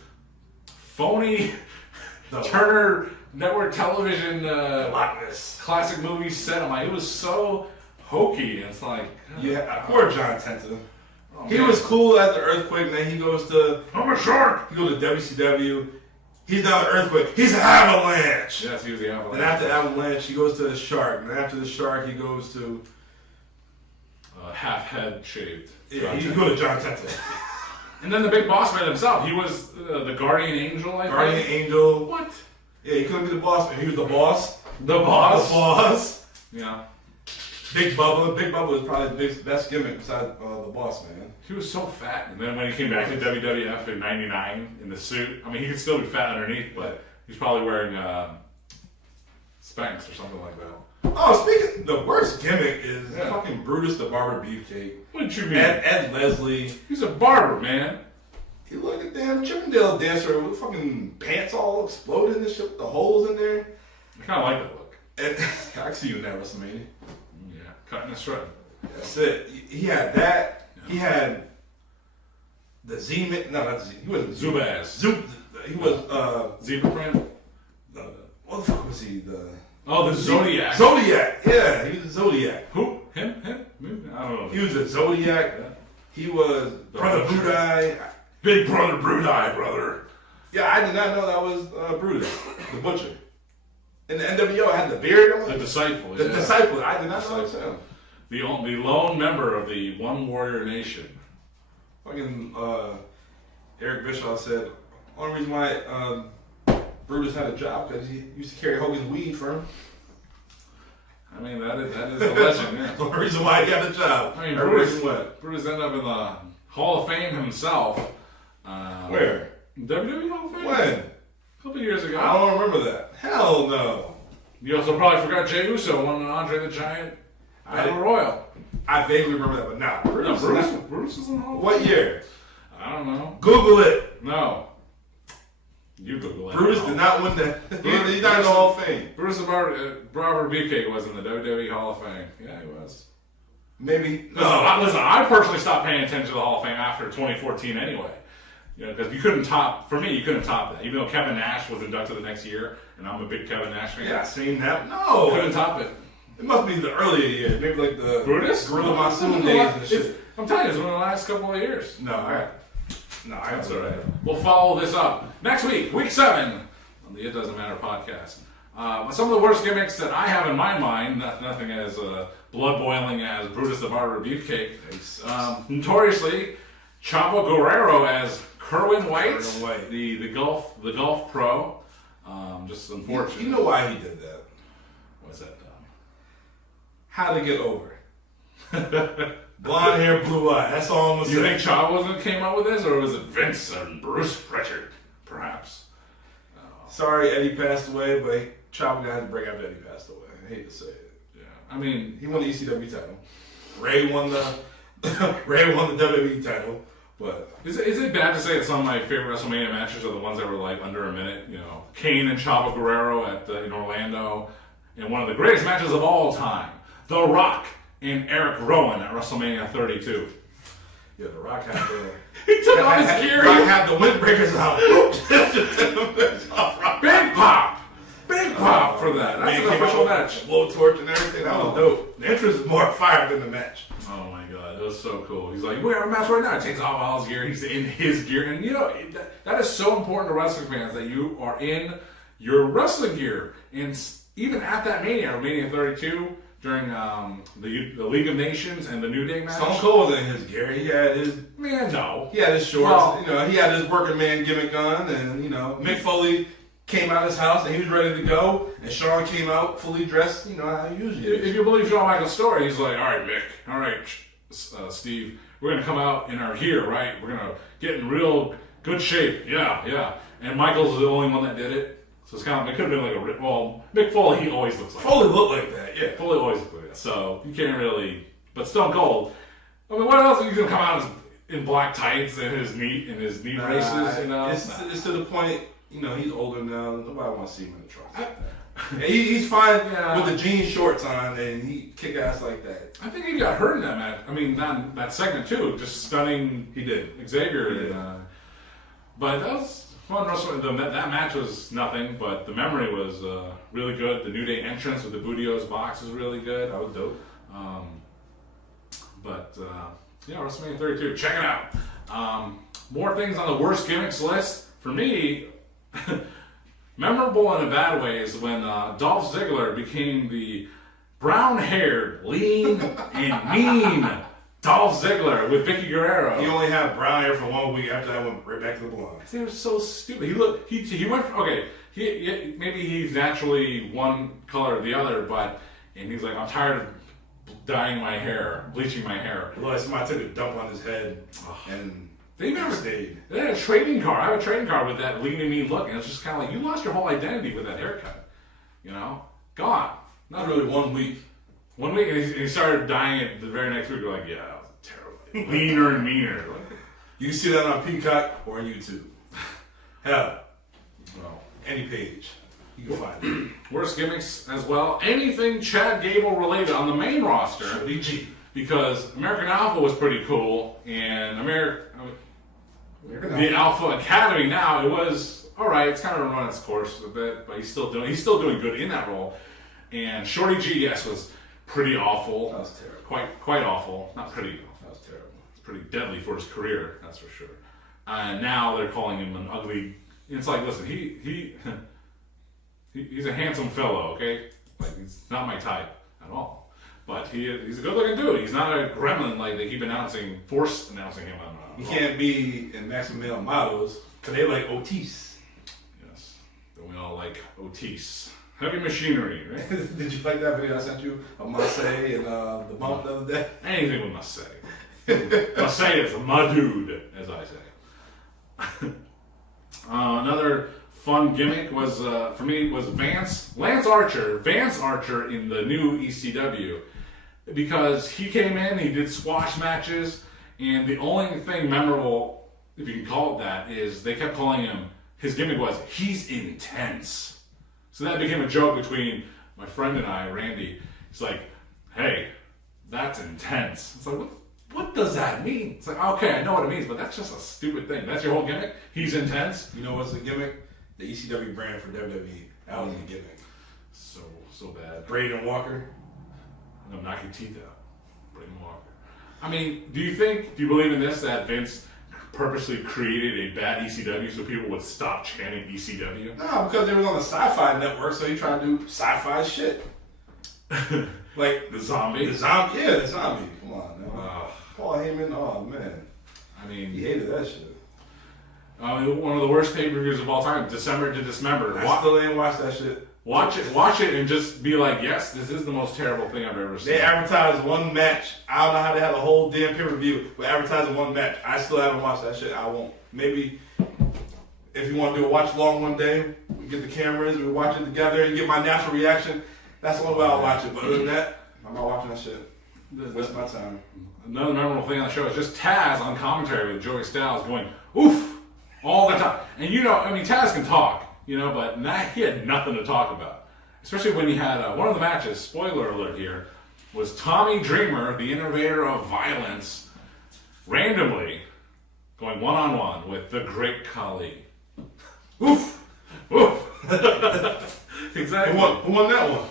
phony Turner Network Television classic movie set? I'm like, it was so hokey. It's like, yeah, poor John Cena. Oh, he man. was cool at the Earthquake, and then he goes to I'm a shark. He goes to WCW. He's not an Earthquake. He's an Avalanche. Yes, he was the Avalanche. And after Avalanche, he goes to the Shark. And after the Shark, he goes to half head shaved. Yeah, he goes to John Cena. And then the big boss man himself. He was the Guardian Angel. I think. Guardian Angel. What? Yeah, he couldn't be the boss man. He was the boss. The boss. The boss. Yeah. Big Bubba. Big Bubba was probably the best gimmick besides the boss man. He was so fat. And then when he came back to WWF in '99 in the suit, I mean, he could still be fat underneath, but he's probably wearing Spanx or something like that. Oh, speaking, the worst gimmick is fucking Brutus the Barber Beefcake. What did you mean? Ed Leslie. He's a barber, man. He looked like a damn Chippendale dancer with fucking pants all exploding and shit with the holes in there. I kind of like that look. And, I can see you in that WrestleMania. Yeah, cutting and shredding. That's it. He had that. Yeah. He had the Z-Man. No, not Z. He wasn't Zubaz. He was Zebra print. What the fuck was he? The Zodiac. Zodiac. Yeah, he was a Zodiac. Who? Him? I don't know. He was a Zodiac. Yeah. He was Brother Brudai. Big Brother Brudai, brother. Yeah, I did not know that was Brutus, the Butcher. In the NWO, I had the beard. The Disciple. The Disciple. I did not know that was him. The lone member of the One Warrior Nation. Fucking Eric Bischoff said, only reason why Brutus had a job because he used to carry Hogan's weed for him. I mean, that is a legend, yeah. The only reason why he got the job. I mean, Brutus ended up in the Hall of Fame himself. Where? WWE Hall of Fame? When? A couple years ago. I don't remember that. Hell no. You also probably forgot Jey Uso won an Andre the Giant Battle Royal. I vaguely remember that, but nah. Brutus was in the Hall of Fame. What year? I don't know. Google it. No. You Google it. Brutus did not win that. He's not in the Hall of Fame. Brutus the Barber Beefcake was in the WWE Hall of Fame. Yeah, he was. Maybe. No. Listen, I personally stopped paying attention to the Hall of Fame after 2014 anyway. You know, because you couldn't top that. Even though Kevin Nash was inducted the next year, and I'm a big Kevin Nash fan. Yeah, I seen that. No. Couldn't top it. It must be the earlier years. Maybe like the Brutus? Gorilla Monsoon days and shit. I'm telling you, it's one of the last couple of years. That's all right. We'll follow this up next week, week 7, on the It Doesn't Matter podcast. Some of the worst gimmicks that I have in my mind, nothing as blood boiling as Brutus the Barber Beefcake. Notoriously, Chavo Guerrero as Kerwin White, the golf pro. Just unfortunate. You know why he did that? What's that? How to get over. Blonde hair, blue eye. That's all I'm gonna say. You think Chavo came up with this, or was it Vince and Bruce Pritchard, perhaps? Sorry, Eddie passed away, but Chavo got to break after Eddie passed away. I hate to say it. Yeah, I mean, he won the ECW title. Ray won the Ray won the WWE title, but Is it bad to say that some of my favorite WrestleMania matches are the ones that were like under a minute? You know, Kane and Chavo Guerrero in Orlando, and one of the greatest matches of all time, The Rock and Eric Rowan at WrestleMania 32. yeah, The Rock had the He took off his gear. Rock had the windbreakers out. Big pop for that. That's an official match. Blowtorch and everything. That was dope. The entrance is more fire than the match. Oh my god, that was so cool. He's like, we have a match right now. He takes off all his gear. He's in his gear. And you know, that is so important to wrestling fans that you are in your wrestling gear. And even at that Mania 32, during the League of Nations and the New Day match. Stone Cold was in his gear. He had his... Man, no. He had his shorts. Well, you know, he had his working man gimmick on. And, you know, Mick Foley came out of his house and he was ready to go. And Shawn came out fully dressed, you know, how he usually is. If you believe Shawn Michaels' story, he's like, all right, Mick, all right, Steve, we're going to come out in our gear, right? We're going to get in real good shape. Yeah. And Michaels is the only one that did it. So it's kind of, it could have been like Mick Foley, he always looks like that. Foley looked like that, yeah. Foley always looks like that. So you can't really, but Stone Cold, I mean, what else are you going to come out in black tights and his knee braces, you know? It's to the point, you know, he's older now. Nobody wants to see him in the trunks. He's fine with the jean shorts on and he kick ass like that. I think he got hurt in that match. I mean, that segment too, just stunning. He did. Xavier. Yeah. But that was fun. That match was nothing, but the memory was really good. The New Day entrance with the Budios box was really good. That was dope. Yeah, WrestleMania 32. Check it out. More things on the worst gimmicks list. For me, memorable in a bad way is when Dolph Ziggler became the brown-haired, lean, and mean Dolph Ziggler with Vicky Guerrero. He only had brown hair for 1 week. After that, went right back to the blonde. They were so stupid. He went from, okay. Maybe he's naturally one color or the other, and he's like, I'm tired of dyeing my hair, bleaching my hair. Well, somebody took a dump on his head and they never stayed. They had a trading card. I have a trading card with that lean and mean look, and it's just kind of like you lost your whole identity with that haircut. You know, gone. Not really 1 week. 1 week, and he started dyeing it the very next week. We're like, yeah, that was terrible. Leaner and meaner. You can see that on Peacock or on YouTube. Hell, Well, any page. You can find it. Worst gimmicks as well. Anything Chad Gable related on the main roster. BG. Because American Alpha was pretty cool, and the Alpha Academy now, it was alright, it's kind of run its course a bit, but he's still doing good in that role. And Shorty GS was pretty awful. That was terrible. Quite awful. Not pretty. That was terrible. It's pretty deadly for his career, that's for sure. And now they're calling him an ugly. It's like, listen, he's a handsome fellow, okay? Like, he's not my type at all. But he's a good-looking dude. He's not a gremlin like they keep force announcing him on. He can't be in Maximum Male Models because they like Otis. Yes. Then we all like Otis. Heavy machinery, right? Did you like that video I sent you of Marseille and the bump the other day? Anything with Marseille. Marseille is my dude, as I say. Another fun gimmick was, for me, was Vance Archer in the new ECW. Because he came in, he did squash matches, and the only thing memorable, if you can call it that, is they kept calling him, his gimmick was, he's intense. So that became a joke between my friend and I, Randy. He's like, hey, that's intense. It's like, what does that mean? It's like, okay, I know what it means, but that's just a stupid thing. That's your whole gimmick? He's intense? You know what's the gimmick? The ECW brand for WWE. That was the gimmick. So bad. Braden Walker. No, knock your teeth out. Braden Walker. I mean, do you believe in this, that Vince purposely created a bad ECW so people would stop chanting ECW? No, because they was on the Sci-Fi Network, so he tried to do sci-fi shit. Like the zombie? The zombie. Come on, man. Paul Heyman, oh man. I mean, he hated that shit. One of the worst pay-per-views of all time, December to Dismember. I still ain't watched that shit. Watch it, and just be like, yes, this is the most terrible thing I've ever seen. They advertised one match. I don't know how they had a whole damn pay-per-view, but advertising one match. I still haven't watched that shit. I won't. Maybe if you want to do a watch-along one day, we get the cameras, we watch it together, and get my natural reaction. That's the only way I'll watch it. But other than that, I'm not watching that shit. Waste my time. another memorable thing on the show is just Taz on commentary with Joey Styles going, oof, all the time. And Taz can talk, but he had nothing to talk about. Especially when he had one of the matches, spoiler alert here, was Tommy Dreamer, the innovator of violence, randomly going one-on-one with the Great Khali. Oof! Oof! Exactly. Who won that one?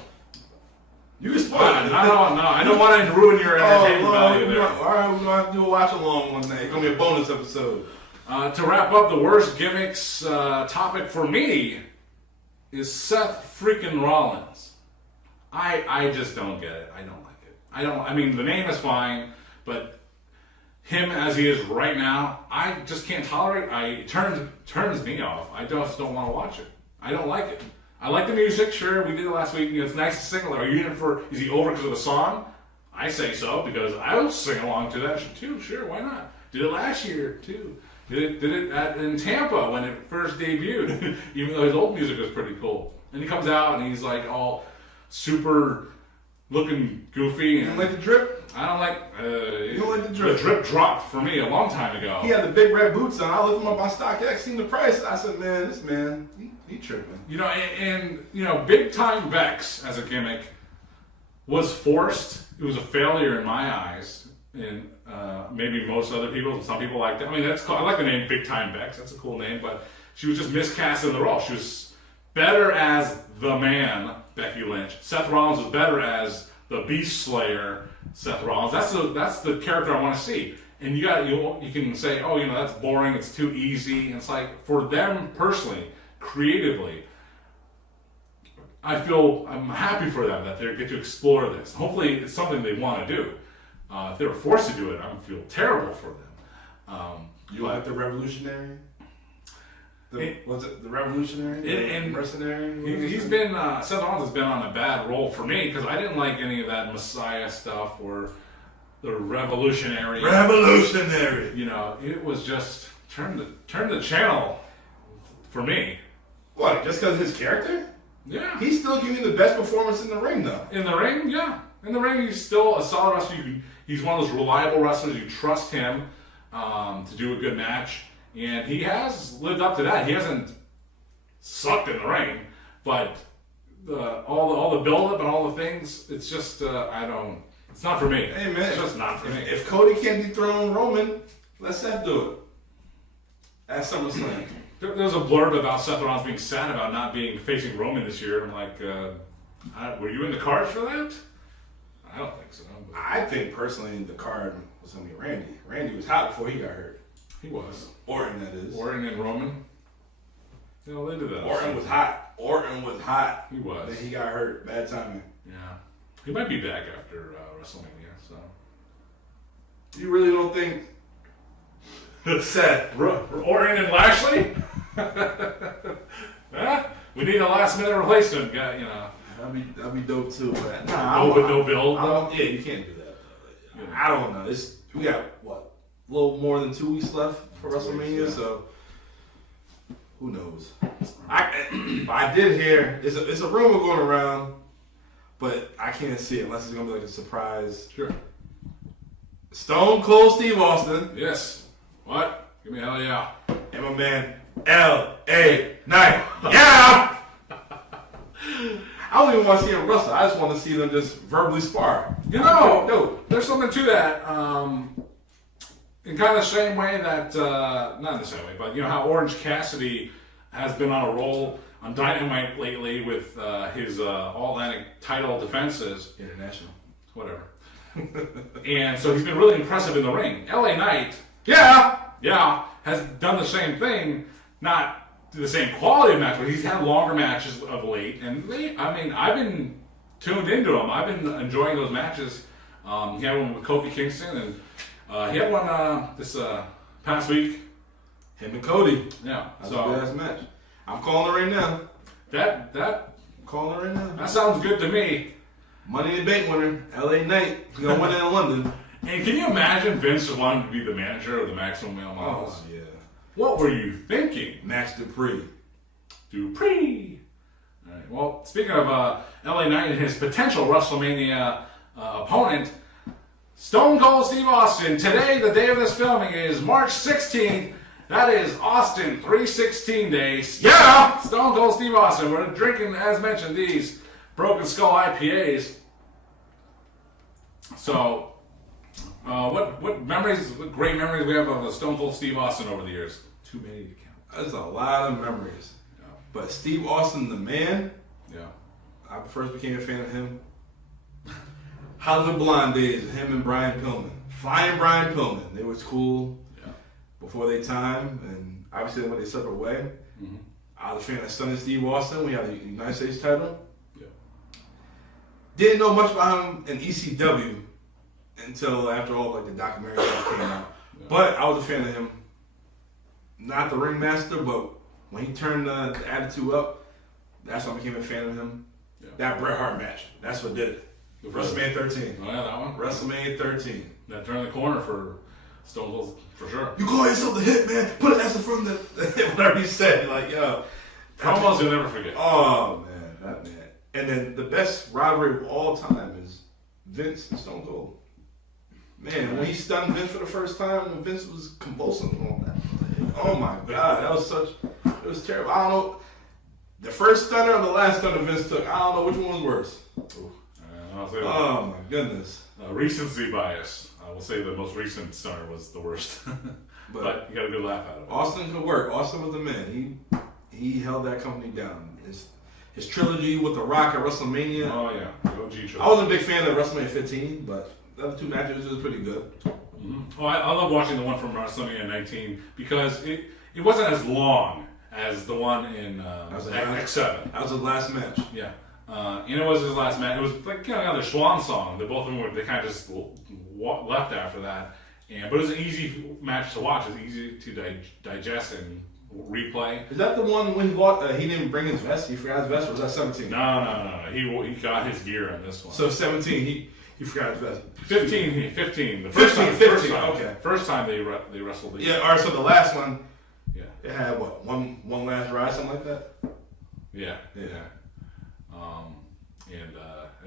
You can spoil it. No, I don't want to ruin your entertainment value there. All right, we're going to have to do a watch-along one day. It's going to be a bonus episode. To wrap up, the worst gimmicks topic for me is Seth freaking Rollins. I just don't get it. I don't like it. The name is fine, but him as he is right now, I just can't tolerate. It turns me off. I just don't want to watch it. I don't like it. I like the music, sure, we did it last week. It's nice to sing along. Is he over because of the song? I say so, because I will sing along to that too, sure, why not? Did it last year, too. Did it in Tampa when it first debuted, even though his old music was pretty cool. And he comes out and he's like all super looking goofy. And you don't like the drip? I don't like... you don't like the drip? The drip dropped for me a long time ago. He had the big red boots on. I looked him up on StockX, seen the price. I said, man, this man, he tripping. Big Time Bex as a gimmick was forced. It was a failure in my eyes. And maybe most other people, some people liked it. That's cool. I like the name Big Time Bex. That's a cool name, but she was just miscast in the role. She was better as the man, Becky Lynch. Seth Rollins was better as the Beast Slayer, Seth Rollins. That's the character I want to see. And you can say, that's boring. It's too easy. And it's like, for them personally, creatively, I'm happy for them that they get to explore this. Hopefully, it's something they want to do. If they were forced to do it, I would feel terrible for them. You like the Revolutionary? The Revolutionary? And Mercenary? He's been, Seth Rollins has been on a bad roll for me, because I didn't like any of that Messiah stuff or the Revolutionary. It was just, turn the channel for me. What, just because of his character? Yeah. He's still giving you the best performance in the ring, though. In the ring, yeah. In the ring, he's still a solid wrestler. He's one of those reliable wrestlers. You trust him to do a good match. And he has lived up to that. He hasn't sucked in the ring. But all the build-up and all the things, it's just, it's not for me. Hey, man. It's just not for me. If Cody can't dethrone Roman, let Seth do it. At SummerSlam. There was a blurb about Seth Rollins being sad about not facing Roman this year. I'm like, were you in the cards for that? I don't think so. But I think personally the card was going to be Randy. Randy was hot before he got hurt. he was. Orton, that is. Orton and Roman. Into that. Orton was hot. He was. Then he got hurt. Bad timing. Yeah. He might be back after WrestleMania, so. You really don't think Seth? Orton and Lashley? We need a last minute replacement guy, That'd be dope too. But no build. Yeah, you can't do that. I don't know. We got what? A little more than 2 weeks left for WrestleMania, so who knows? I did hear it's a rumor going around, but I can't see it unless it's gonna be like a surprise. Sure. Stone Cold Steve Austin. Yes. What? Give me a hell yeah. And my man L.A. Knight. Yeah. I don't even want to see him wrestle. I just want to see them just verbally spar. There's something to that. In kind of the same way that, not in the same way, but how Orange Cassidy has been on a roll on Dynamite lately with his All-Atlantic title defenses. International. Whatever. And so he's been really impressive in the ring. LA Knight, has done the same thing, not to the same quality of match, but he's had longer matches of late. And I've been tuned into him. I've been enjoying those matches. He had one with Kofi Kingston, and he had one this past week. Him and Cody. Yeah. That's a good ass match. I'm calling it right now. That calling it right now. That sounds good to me. Money in the Bank winner, LA Knight. He's gonna win it in London. And can you imagine Vince wanting to be the manager of the Maximum Male Models? Oh, yeah. What were you thinking? Max Dupree. All right. Well, speaking of LA Knight and his potential WrestleMania opponent, Stone Cold Steve Austin. Today, the day of this filming, is March 16th. That is Austin 316 Day. Yeah! Stone Cold Steve Austin. We're drinking, as mentioned, these Broken Skull IPAs. So, what great memories we have of Stone Cold Steve Austin over the years? Too many to count. That's a lot of memories. Yeah. But Steve Austin, the man, Yeah. I first became a fan of him. Hollywood Blonde days, him and Brian Pillman. Flying Brian Pillman. They was cool before their time, and obviously they went their separate way. Mm-hmm. I was a fan of Stunning Steve Austin. We had the United States title. Yeah. Didn't know much about him in ECW until after all like the documentary stuff came out. Yeah. But I was a fan of him. Not the ringmaster, but when he turned the attitude up, that's when I became a fan of him. Yeah. That Bret Hart match, that's what did it. WrestleMania 13. Oh yeah, that one. WrestleMania 13. That turned the corner for Stone Cold for sure. You call yourself the hit man? Put an S in front of the whatever he said. Like yo, Promos you'll never forget. Oh man, that man. And then the best rivalry of all time is Vince and Stone Cold. Man, when he stunned Vince for the first time, when Vince was convulsing and all that. Oh my God, that was it was terrible. I don't know. The first stunner or the last stunner Vince took, I don't know which one was worse. Oh my goodness. Recency bias. I will say the most recent stunner was the worst. but you got a good laugh out of it. Austin could work. Austin was the man. He held that company down. His trilogy with The Rock at WrestleMania. Oh yeah, the OG trilogy. I wasn't a big fan of WrestleMania 15, but the other two matches was pretty good. Mm-hmm. Oh, I love watching the one from WrestleMania 19 because it wasn't as long as the one in X7. That was his last match. Yeah. And it was his last match. It was like kind of the Swan song. Both of them they kind of just left after that. But it was an easy match to watch. It was easy to digest and replay. Is that the one when he didn't bring his vest? He forgot his vest. Or was that 17? No. He got his gear on this one. So 17, he forgot his vest. 15. The 15. Okay. First time they wrestled. Yeah. All right. So the last one. Yeah. It had what one last ride, something like that. Yeah. And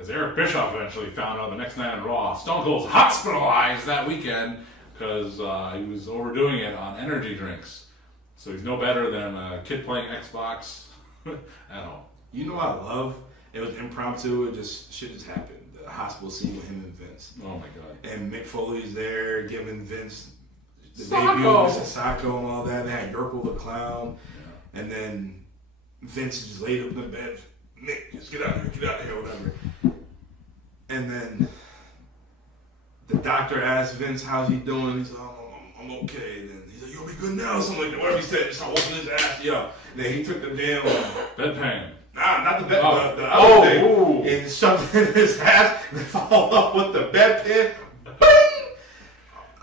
as Eric Bischoff eventually found out the next night on Raw, Stone Cold's hospitalized that weekend because he was overdoing it on energy drinks. So he's no better than a kid playing Xbox at home. You know what I love? It was impromptu. Shit just happened. The hospital scene with him and Vince. Oh my God. And Mick Foley's there giving Vince the Sacco. debut of Mr. Sacco and all that. They had Yurko the Clown. Yeah. And then Vince just laid up in the bed. Mick, just get out of here, whatever. And then the doctor asked Vince, how's he doing? He's like, I'm okay. And then he's like, you'll be good now, something like that. Whatever he said, just start whooping his ass. Yeah. And then he took the damn bedpan. Nah, not the bed. The other thing. And shoved it in his ass and followed up with the bedpan.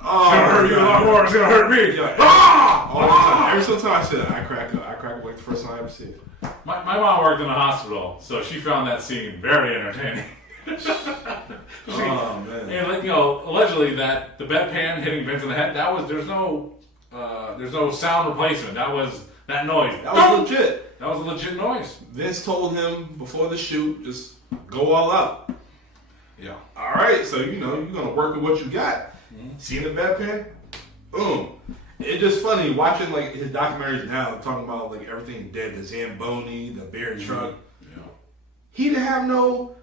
Oh, it's gonna hurt you a lot more. It's gonna hurt me. Yeah. All the time. Every single time I see that, I crack up. I crack up like the first time I ever see it. My mom worked in a hospital, so she found that scene very entertaining. Oh man! And allegedly that the bedpan hitting Vince in the head, there's no sound replacement. That was that noise. That was legit. That was a legit noise. Vince told him before the shoot, just go all out. Yeah. All right, so you're gonna work with what you got. Mm-hmm. Seeing the bedpan, boom. It's just funny watching like his documentaries now, talking about like everything dead, the Zamboni, the bear truck. Yeah. He didn't have no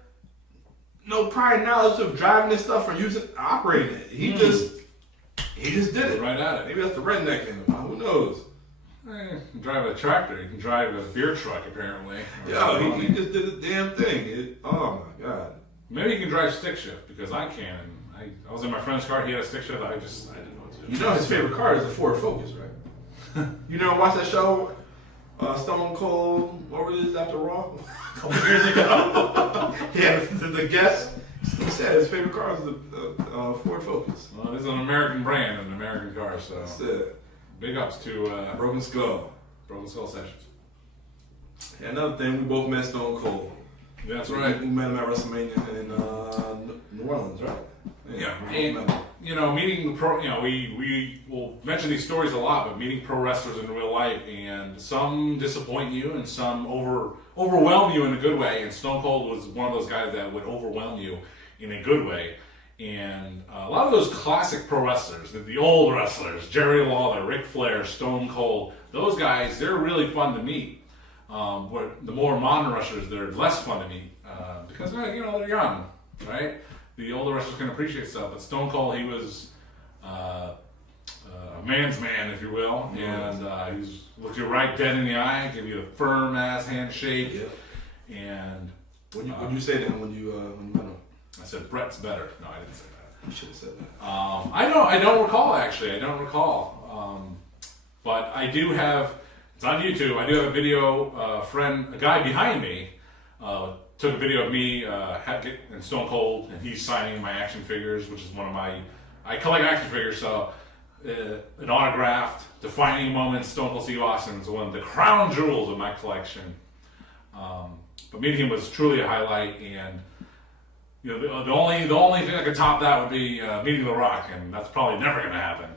prior knowledge of driving this stuff or operating it. He just did it. Right at it. Maybe that's the redneck in him. Who knows? You can drive a tractor. You can drive a beer truck, apparently. Yeah, he just did the damn thing. Oh my God. Maybe you can drive stick shift because I can. I was in my friend's car. He had a stick shift. I didn't know what to do. You know his favorite car is the Ford Focus, right? You never watched that show, Stone Cold, what was it, after Raw? A couple years ago. Yeah, the guest, he said his favorite car is the Ford Focus. Well, it's an American brand and an American car, so. That's it. Big ups to Broken Skull. Broken Skull Sessions. Yeah, another thing, we both met Stone Cold. That's right. We met him at WrestleMania in New Orleans, right? Yeah. And, meeting the pro, we will mention these stories a lot, but meeting pro wrestlers in real life, and some disappoint you and some overwhelm you in a good way, and Stone Cold was one of those guys that would overwhelm you in a good way. And a lot of those classic pro wrestlers, the old wrestlers, Jerry Lawler, Ric Flair, Stone Cold, those guys, they're really fun to meet. But the more modern wrestlers, they're less fun to meet because they're young, right? The older wrestlers can appreciate stuff, but Stone Cold, he was a man's man, if you will, and he's looked you right dead in the eye, give you a firm ass handshake, and when you say that when you met him? I said Brett's better. No, I didn't say that. You should have said that. I don't recall actually. I don't recall, but I do have. It's on YouTube. I do have a video. A guy behind me, took a video of me and Stone Cold, and he's signing my action figures, which is one of my. I collect action figures, so an autographed, defining moment. Stone Cold Steve Austin is one of the crown jewels of my collection. But meeting him was truly a highlight, and the only thing that could top that would be meeting The Rock, and that's probably never going to happen.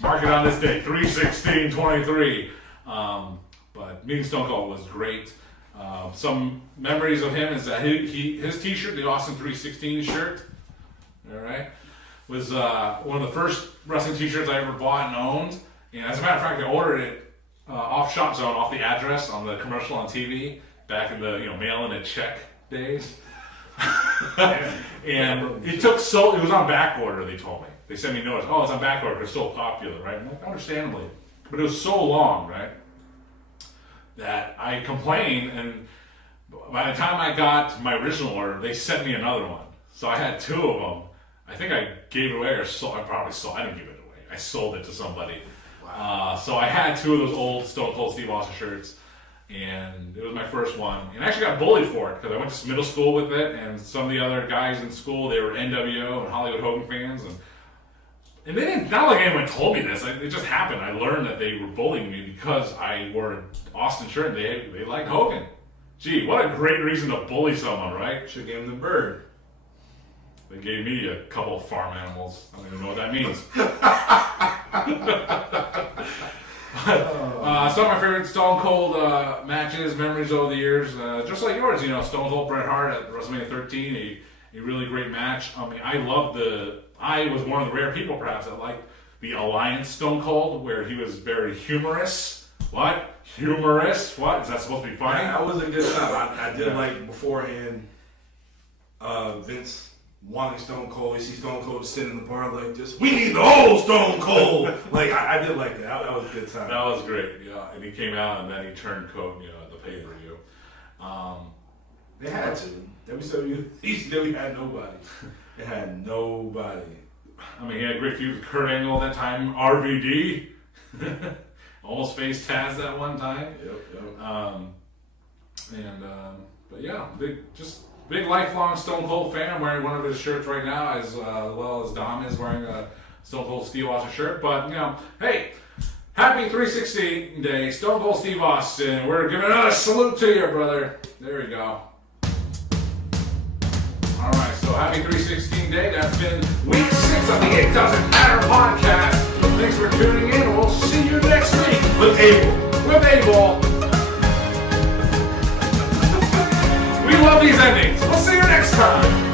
Mark it on this day, 3/16/23. But meeting Stone Cold was great. Some memories of him is that his T-shirt, the Austin 316 shirt, all right, was one of the first wrestling T-shirts I ever bought and owned. And as a matter of fact, I ordered it off Shop Zone, off the address on the commercial on TV back in the mail-in a check days. And it was on back order. They told me, they sent me notice. Oh, it's on back order. It's so popular, right? I'm like, understandably, but it was so long, right, that I complained, and by the time I got my original order, they sent me another one. So I had two of them. I think I gave it away, or sold. I probably sold. I didn't give it away. I sold it to somebody. Wow. So I had two of those old Stone Cold Steve Austin shirts, and it was my first one. And I actually got bullied for it because I went to middle school with it, and some of the other guys in school, they were NWO and Hollywood Hogan fans, and they didn't. Not like anyone told me this. It just happened. I learned that they were bullying me because I wore an Austin shirt, and they liked Hogan. Gee, what a great reason to bully someone, right? Should have given them the bird. They gave me a couple of farm animals. I don't even know what that means. Some of my favorite Stone Cold matches, memories over the years, just like yours. Stone Cold Bret Hart at WrestleMania 13, a really great match. I mean, I was one of the rare people, perhaps, that liked the Alliance Stone Cold, where he was very humorous. What? Humorous? What? Is that supposed to be funny? That was a good time. I did like beforehand. Vince wanting Stone Cold. You see Stone Cold sitting in the bar like this. We need the whole Stone Cold. I did like that. That was a good time. That was great. Yeah, and he came out and then he turned coat. At the pay-per-view. They had to. ECW had nobody. It had nobody. I mean, he had a great feud with Kurt Angle that time. RVD. Almost faced Taz that one time. Yep. But yeah, big lifelong Stone Cold fan. I'm wearing one of his shirts right now, as well as Dom is wearing a Stone Cold Steve Austin shirt. But hey, happy 316 day, Stone Cold Steve Austin. We're giving another salute to you, brother. There we go. All right, so happy 316 day. That's been week 6 of the It Doesn't Matter podcast. Thanks for tuning in. We'll see you next week With Abel. We love these endings. We'll see you next time.